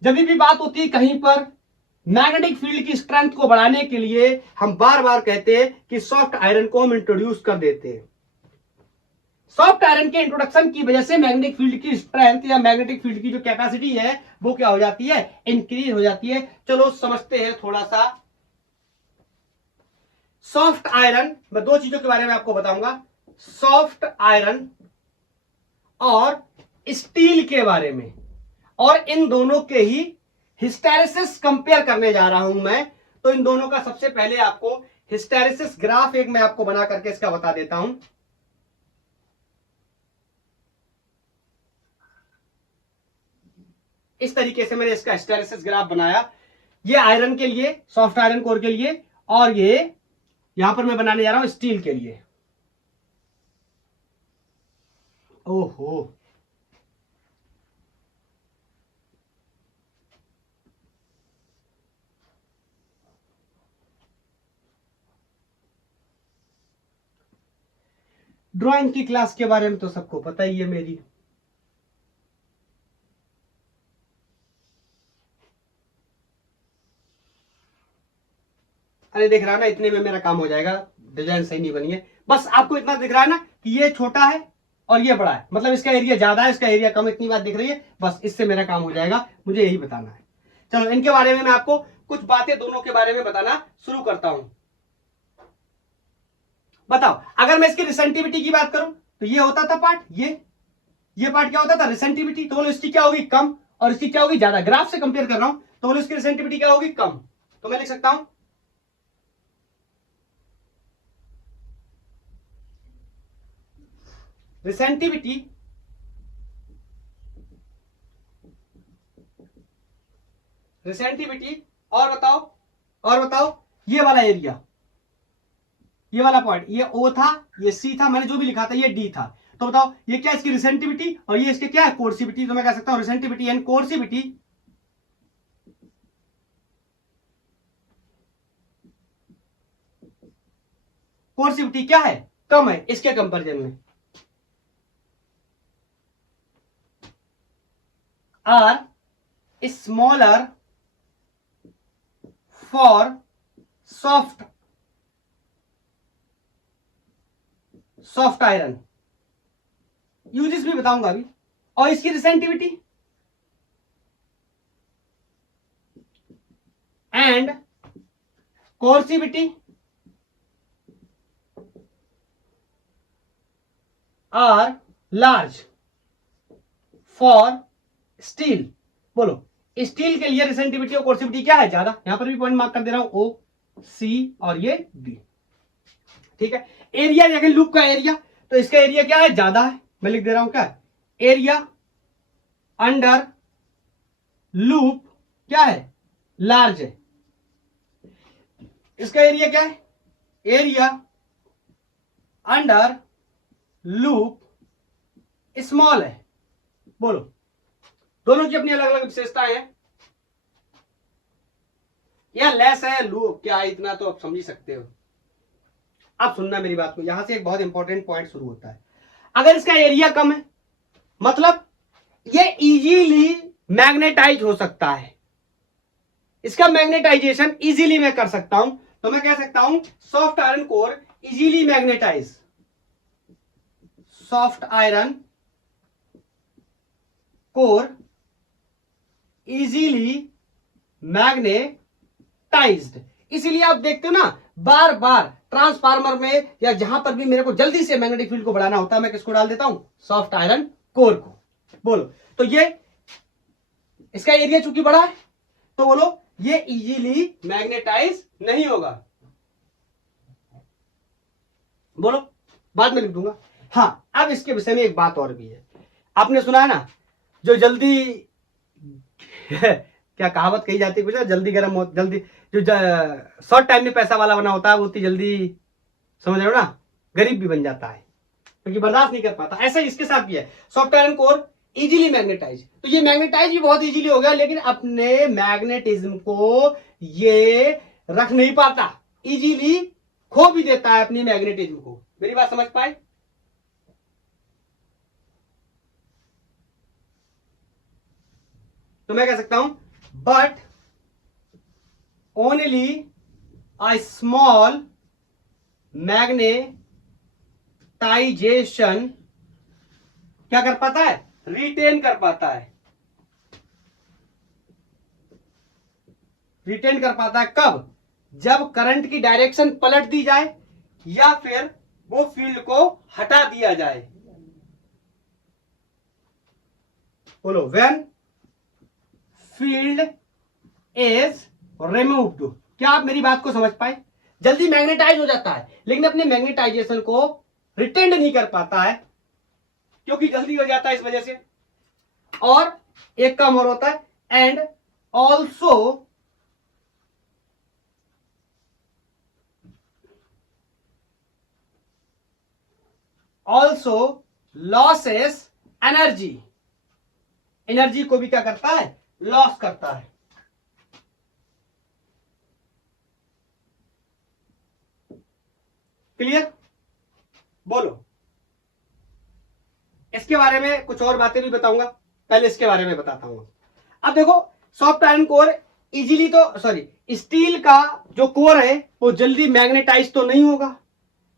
जब भी बात होती है कहीं पर मैग्नेटिक फील्ड की स्ट्रेंथ को बढ़ाने के लिए, हम बार बार कहते हैं कि सॉफ्ट आयरन को हम इंट्रोड्यूस कर देते हैं। सॉफ्ट आयरन के इंट्रोडक्शन की वजह से मैग्नेटिक फील्ड की स्ट्रेंथ या मैग्नेटिक फील्ड की जो कैपेसिटी है वो क्या हो जाती है, इंक्रीज हो जाती है। चलो समझते हैं थोड़ा सा। सॉफ्ट आयरन, मैं दो चीजों के बारे में आपको बताऊंगा, सॉफ्ट आयरन और स्टील के बारे में, और इन दोनों के ही हिस्टेरेसिस कंपेयर करने जा रहा हूं मैं। तो इन दोनों का सबसे पहले आपको हिस्टेरेसिस ग्राफ एक मैं आपको बना करके इसका बता देता हूं। इस तरीके से मैंने इसका हिस्टेरेसिस ग्राफ बनाया, ये आयरन के लिए, सॉफ्ट आयरन कोर के लिए, और ये यहां पर मैं बनाने जा रहा हूं स्टील के लिए। ओहो, ड्राइंग की क्लास के बारे में तो सबको पता ही है मेरी। अरे दिख रहा है ना, इतने में मेरा काम हो जाएगा, डिजाइन सही नहीं बनी है। बस आपको इतना दिख रहा है ना कि ये छोटा है और ये बड़ा है, मतलब इसका एरिया ज्यादा है, इसका एरिया कम, इतनी बात दिख रही है, बस इससे मेरा काम हो जाएगा, मुझे यही बताना है। चलो इनके बारे में मैं आपको कुछ बातें दोनों के बारे में बताना शुरू करता हूं। बताओ, अगर मैं इसकी रिसेंटिविटी की बात करूं तो ये होता था पार्ट, ये पार्ट क्या होता था, रिसेंटिविटी। तो बोलो इसकी क्या होगी, कम, और इसकी क्या होगी, ज्यादा। ग्राफ से कंपेयर कर रहा हूं तो बोलो इसकी रिसेंटिविटी क्या होगी, कम। तो मैं लिख सकता हूं रिसेंटिविटी और बताओ ये वाला एरिया, ये वाला पॉइंट, ये ओ था, ये सी था, मैंने जो भी लिखा था ये डी था। तो बताओ ये क्या, इसकी रिसेंटिविटी, और ये इसके क्या है, कोर्सिविटी। तो मैं कह सकता हूं रिसेंटिविटी एंड कोर्सिविटी क्या है, कम है इसके कंपेरिजन में। Are smaller for soft iron, uses भी बताऊंगा अभी, और इसकी retentivity and coercivity are large for steel. बोलो, स्टील के लिए रिसेंटिविटी और कोर्सिविटी क्या है? ज्यादा। यहां पर भी पॉइंट मार्क कर दे रहा हूं, ओ सी और ये बी। ठीक है। एरिया देखें, लूप का एरिया, तो इसका एरिया क्या है? ज्यादा है। मैं लिख दे रहा हूं क्या? एरिया अंडर लूप क्या है? लार्ज है। इसका एरिया क्या है? एरिया अंडर लूप स्मॉल है। बोलो, दोनों की अपनी अलग अलग विशेषताएं हैं। या लेस है लूप, क्या इतना तो आप समझ ही सकते हो। अब सुनना मेरी बात को, यहां से एक बहुत इंपॉर्टेंट पॉइंट शुरू होता है। अगर इसका एरिया कम है, मतलब ये इजीली मैग्नेटाइज हो सकता है, इसका मैग्नेटाइजेशन इजीली मैं कर सकता हूं, तो मैं कह सकता हूं soft iron core easily magnetise, soft iron core easily magnetised. इसीलिए आप देखते हो ना, बार बार ट्रांसफार्मर में या जहां पर भी मेरे को जल्दी से मैग्नेटिक फील्ड को बढ़ाना होता है, मैं किसको डाल देता हूं? सॉफ्ट आयरन कोर को। बोलो, तो ये इसका एरिया चूंकि बड़ा है, तो बोलो ये इजीली मैग्नेटाइज नहीं होगा। बोलो, बाद में लिख दूंगा। हाँ, अब इसके विषय में एक बात और भी है। आपने सुना है ना, जो जल्दी क्या कहावत कही जाती है कुछ, जल्दी गर्म हो, जल्दी जो शॉर्ट टाइम में पैसा वाला बना होता है, वो उतनी जल्दी, समझ रहे हो ना, गरीब भी बन जाता है क्योंकि बर्दाश्त नहीं कर पाता। ऐसा ही इसके साथ भी है, soft iron core easily magnetise. तो ये मैग्नेटाइज भी बहुत इजीली हो गया, लेकिन अपने मैग्नेटिज्म को ये रख नहीं पाता, इजीली खो भी देता है अपनी मैग्नेटिज्म को। मेरी बात समझ पाए? तो मैं कह सकता हूं but only a small magnetisation क्या कर पाता है? रिटेन कर पाता है। रिटेन कर पाता है कब? जब करंट की डायरेक्शन पलट दी जाए या फिर वो फील्ड को हटा दिया जाए। बोलो, व्हेन फील्ड इज रिमूव्ड। क्या आप मेरी बात को समझ पाए? जल्दी मैग्नेटाइज हो जाता है, लेकिन अपने मैग्नेटाइजेशन को रिटेन नहीं कर पाता है क्योंकि जल्दी हो जाता है इस वजह से। और एक काम और होता है, and also losses energy. Energy को भी क्या करता है? लॉस करता है। क्लियर? बोलो, इसके बारे में कुछ और बातें भी बताऊंगा, पहले इसके बारे में बताता हूं। अब देखो, सॉफ्ट आयरन कोर इजीली तो, सॉरी, स्टील का जो कोर है वो जल्दी मैग्नेटाइज तो नहीं होगा,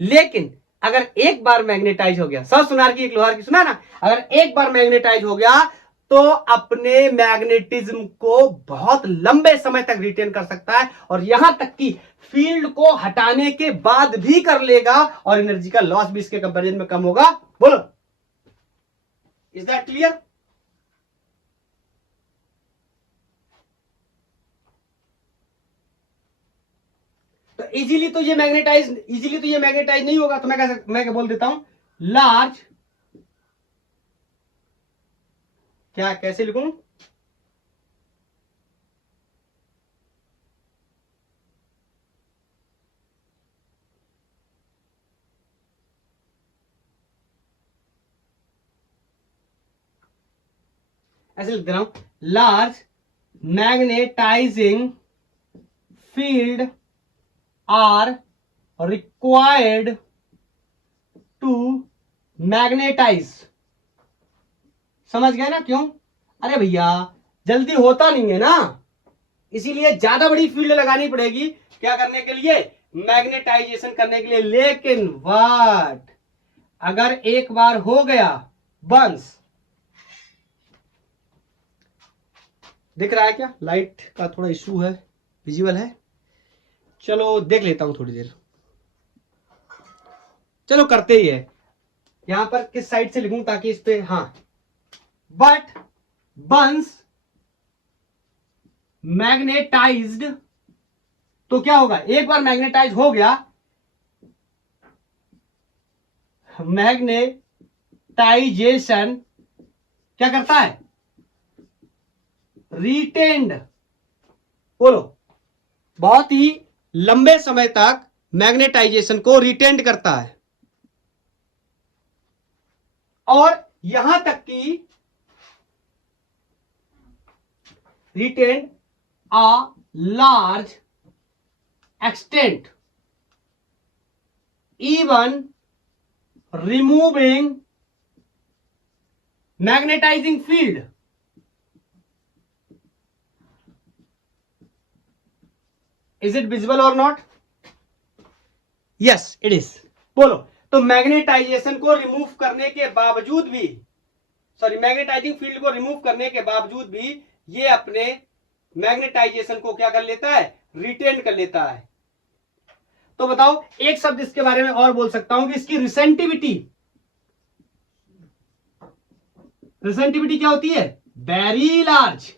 लेकिन अगर एक बार मैग्नेटाइज हो गया, सब सुनार की एक लोहार की, सुना ना, अगर एक बार मैग्नेटाइज हो गया तो अपने मैग्नेटिज्म को बहुत लंबे समय तक रिटेन कर सकता है, और यहां तक कि फील्ड को हटाने के बाद भी कर लेगा, और एनर्जी का लॉस भी इसके कंपैरिजन में कम होगा। बोलो, इज दैट क्लियर? तो इजीली तो ये मैग्नेटाइज नहीं होगा, तो मैं क्या बोल देता हूं? लार्ज, क्या कैसे लिखूं? ऐसे लिख दे रहा हूं, large magnetising field are required to magnetise. समझ गए ना क्यों? अरे भैया जल्दी होता नहीं है ना, इसीलिए ज्यादा बड़ी फील्ड लगानी पड़ेगी क्या करने के लिए, मैग्नेटाइजेशन करने के लिए। लेकिन वाट अगर एक बार हो गया बंस, दिख रहा है क्या, लाइट का थोड़ा इशू है, विजिबल है, चलो देख लेता हूं थोड़ी देर, चलो करते ही है। यहां पर किस साइड से लिखूं ताकि इस पे, हाँ, बट बंस मैग्नेटाइज्ड, तो क्या होगा, एक बार मैग्नेटाइज हो गया, मैग्नेटाइजेशन क्या करता है, रिटेन्ड, बोलो, बहुत ही लंबे समय तक मैग्नेटाइजेशन को रिटेन्ड करता है। और यहां तक कि retained a large extent, even removing magnetizing field. Is it visible or not? Yes, it is. बोलो, तो मैग्नेटाइजेशन को रिमूव करने के बावजूद भी, सॉरी, मैग्नेटाइजिंग फील्ड को रिमूव करने के बावजूद भी ये अपने मैग्नेटाइजेशन को क्या कर लेता है, रिटेन कर लेता है। तो बताओ, एक शब्द इसके बारे में और बोल सकता हूं कि इसकी रिसेंटिविटी, रिसेंटिविटी क्या होती है, वेरी लार्ज,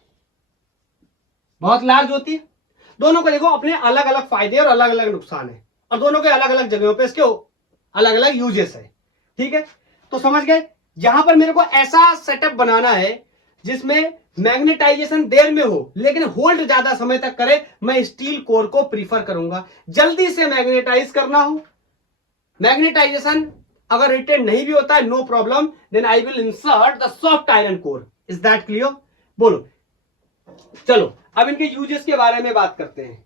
बहुत लार्ज होती है। दोनों को देखो अपने अलग अलग फायदे और अलग अलग नुकसान है, और दोनों के अलग अलग जगहों पे इसके अलग अलग यूजेस है। ठीक है, तो समझ गए। यहां पर मेरे को ऐसा सेटअप बनाना है जिसमें मैग्नेटाइजेशन देर में हो लेकिन होल्ड ज्यादा समय तक करे, मैं स्टील कोर को प्रीफर करूंगा। जल्दी से मैग्नेटाइज करना हो, मैग्नेटाइजेशन अगर रिटेन नहीं भी होता है, no problem, then I will insert the soft iron core. Is that clear? बोलो, चलो अब इनके यूजेस के बारे में बात करते हैं।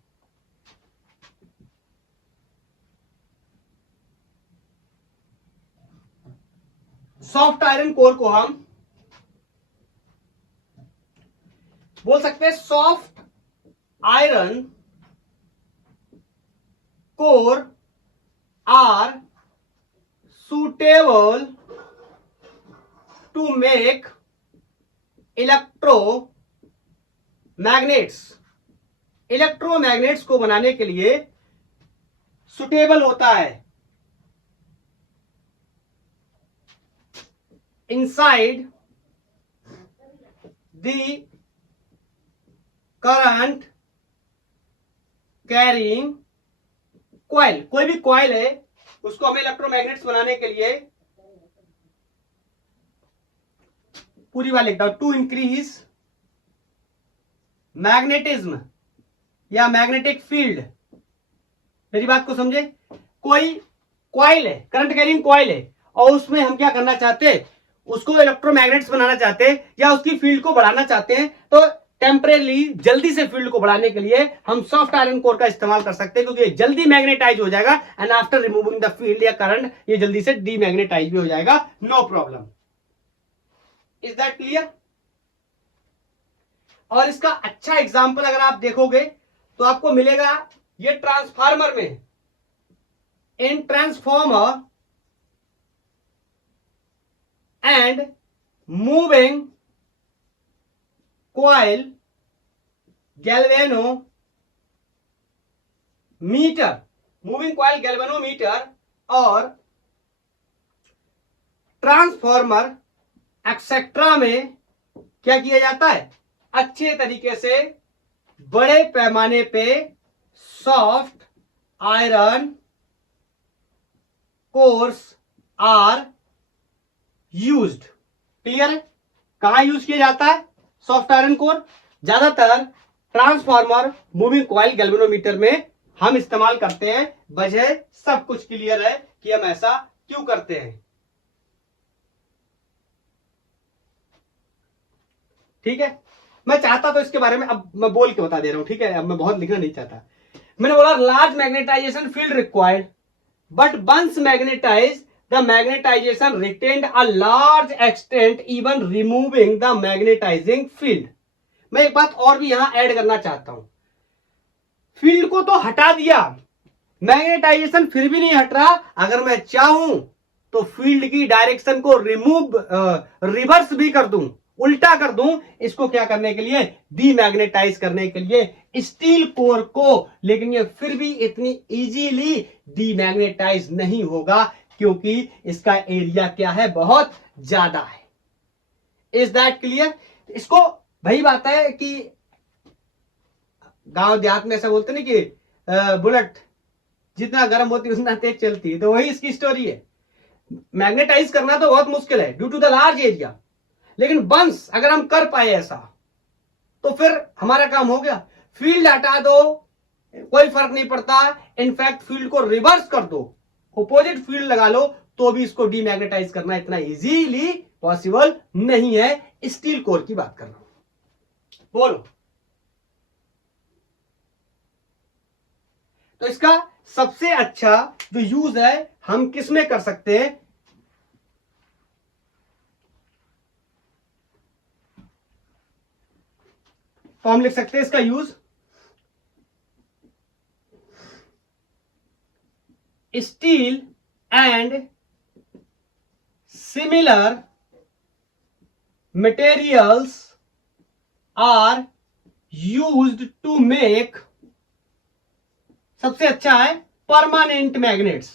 सॉफ्ट आयरन कोर को हम बोल सकते हैं soft iron core are suitable to make electromagnets. Electromagnets को बनाने के लिए सुटेबल होता है। Inside the current carrying coil, कोई भी कॉइल है उसको हमें इलेक्ट्रोमैग्नेट्स बनाने के लिए, पूरी बात लिखता हूं, टू इंक्रीज मैग्नेटिज्म या मैग्नेटिक फील्ड। मेरी बात को समझे, कोई कॉइल है, करंट कैरिंग कॉइल है, और उसमें हम क्या करना चाहते हैं, उसको इलेक्ट्रोमैग्नेट्स बनाना चाहते हैं या उसकी फील्ड को बढ़ाना चाहते हैं, तो टेम्परेली जल्दी से फील्ड को बढ़ाने के लिए हम सॉफ्ट आयरन कोर का इस्तेमाल कर सकते हैं, क्योंकि ये जल्दी मैग्नेटाइज हो जाएगा and after removing the field या करंट ये जल्दी से डीमैग्नेटाइज भी हो जाएगा, no problem. Is that clear? और इसका अच्छा एग्जांपल अगर आप देखोगे तो आपको मिलेगा ये ट्रांसफार्मर में, in transformer and moving coil galvanometer, moving coil galvanometer और ट्रांसफॉर्मर एक्सेट्रा में क्या किया जाता है, अच्छे तरीके से बड़े पैमाने पे soft iron cores are used. Clear है? कहां यूज किया जाता है सॉफ्ट आयरन कोर? ज्यादातर ट्रांसफार्मर मूविंग कॉइल गैल्वेनोमीटर में हम इस्तेमाल करते हैं। वजह सब कुछ क्लियर है कि हम ऐसा क्यों करते हैं। ठीक है, मैं चाहता तो इसके बारे में अब मैं बोल के बता दे रहा हूं, ठीक है, अब मैं बहुत लिखना नहीं चाहता। मैंने बोला large magnetisation field required but once magnetise the magnetisation retained a large extent even removing the magnetising field. मैं एक बात और भी यहां ऐड करना चाहता हूं, फील्ड को तो हटा दिया, मैग्नेटाइजेशन फिर भी नहीं हट रहा। अगर मैं चाहूं तो फील्ड की डायरेक्शन को रिवर्स भी कर दूं, उल्टा कर दूं। इसको क्या करने के लिए? डीमैग्नेटाइज करने के लिए स्टील कोर को। लेकिन ये फिर भी इतनी इजीली डीमैग्नेटाइज नहीं होगा, क्योंकि इसका एरिया क्या है? बहुत ज्यादा है। Is that clear? इसको वही बात है कि गांव देहात में ऐसा बोलते नहीं कि बुलेट जितना गर्म होती है उतना तेज चलती है, तो वही इसकी स्टोरी है। मैग्नेटाइज करना तो बहुत मुश्किल है due to the large area, लेकिन वंस अगर हम कर पाए ऐसा तो फिर हमारा काम हो गया। फील्ड हटा दो, कोई फर्क नहीं पड़ता। इनफैक्ट फील्ड को रिवर्स कर दो, अपोजिट फील्ड लगा लो, तो भी इसको डीमैग्नेटाइज करना इतना इजीली पॉसिबल नहीं है। स्टील कोर की बात कर रहा हूं। बोलो। तो इसका सबसे अच्छा जो यूज है हम किस में कर सकते हैं? तो हम लिख सकते हैं इसका use steel and similar materials are used to make, सबसे अच्छा है परमानेंट मैग्नेट्स।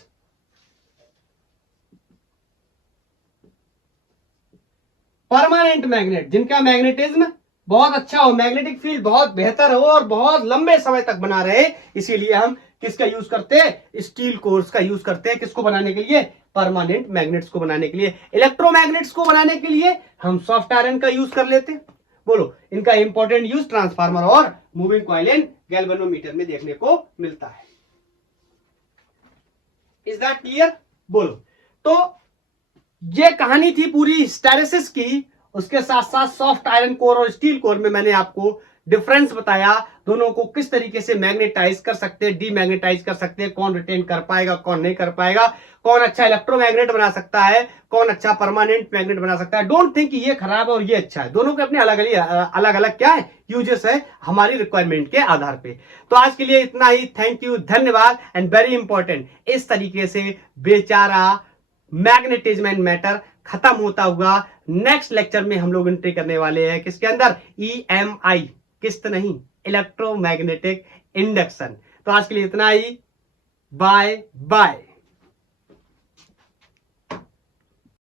परमानेंट मैग्नेट जिनका मैग्नेटिज्म बहुत अच्छा हो, मैग्नेटिक फील्ड बहुत बेहतर हो और बहुत लंबे समय तक बना रहे, इसीलिए हम किसका यूज करते हैं? स्टील कोर्स का यूज करते हैं। किसको बनाने के लिए? परमानेंट मैग्नेट्स को बनाने के लिए। इलेक्ट्रोमैग्नेट्स को बनाने के लिए हम सॉफ्ट आयरन का यूज कर लेते हैं। बोलो, इनका इंपॉर्टेंट यूज ट्रांसफार्मर और मूविंग कॉइल एंड गैल्वेनोमीटर में देखने को मिलता है। Is that clear? बोलो। तो ये कहानी थी पूरी हिस्टैरिसीस की। उसके साथ साथ सॉफ्ट आयरन कोर और स्टील कोर में मैंने आपको डिफरेंस बताया, दोनों को किस तरीके से मैग्नेटाइज कर सकते हैं, डीमैग्नेटाइज कर सकते हैं, कौन रिटेन कर पाएगा, कौन नहीं कर पाएगा, कौन अच्छा इलेक्ट्रोमैग्नेट बना सकता है, कौन अच्छा परमानेंट मैग्नेट बना सकता है। डोंट थिंक ये खराब है और ये अच्छा है, दोनों के अपने अलग अलग क्या है? यूजेस है हमारी रिक्वायरमेंट के आधार पे। तो आज के लिए इतना ही। थैंक यू, धन्यवाद। एंड वेरी इंपॉर्टेंट, इस तरीके से बेचारा मैग्नेटिज्म एंड मैटर खत्म होता हुआ नेक्स्ट लेक्चर में हम लोग एंट्री करने वाले हैं किसके अंदर? EMI, किस्त नहीं, इलेक्ट्रोमैग्नेटिक इंडक्शन। तो आज के लिए इतना ही। Bye bye.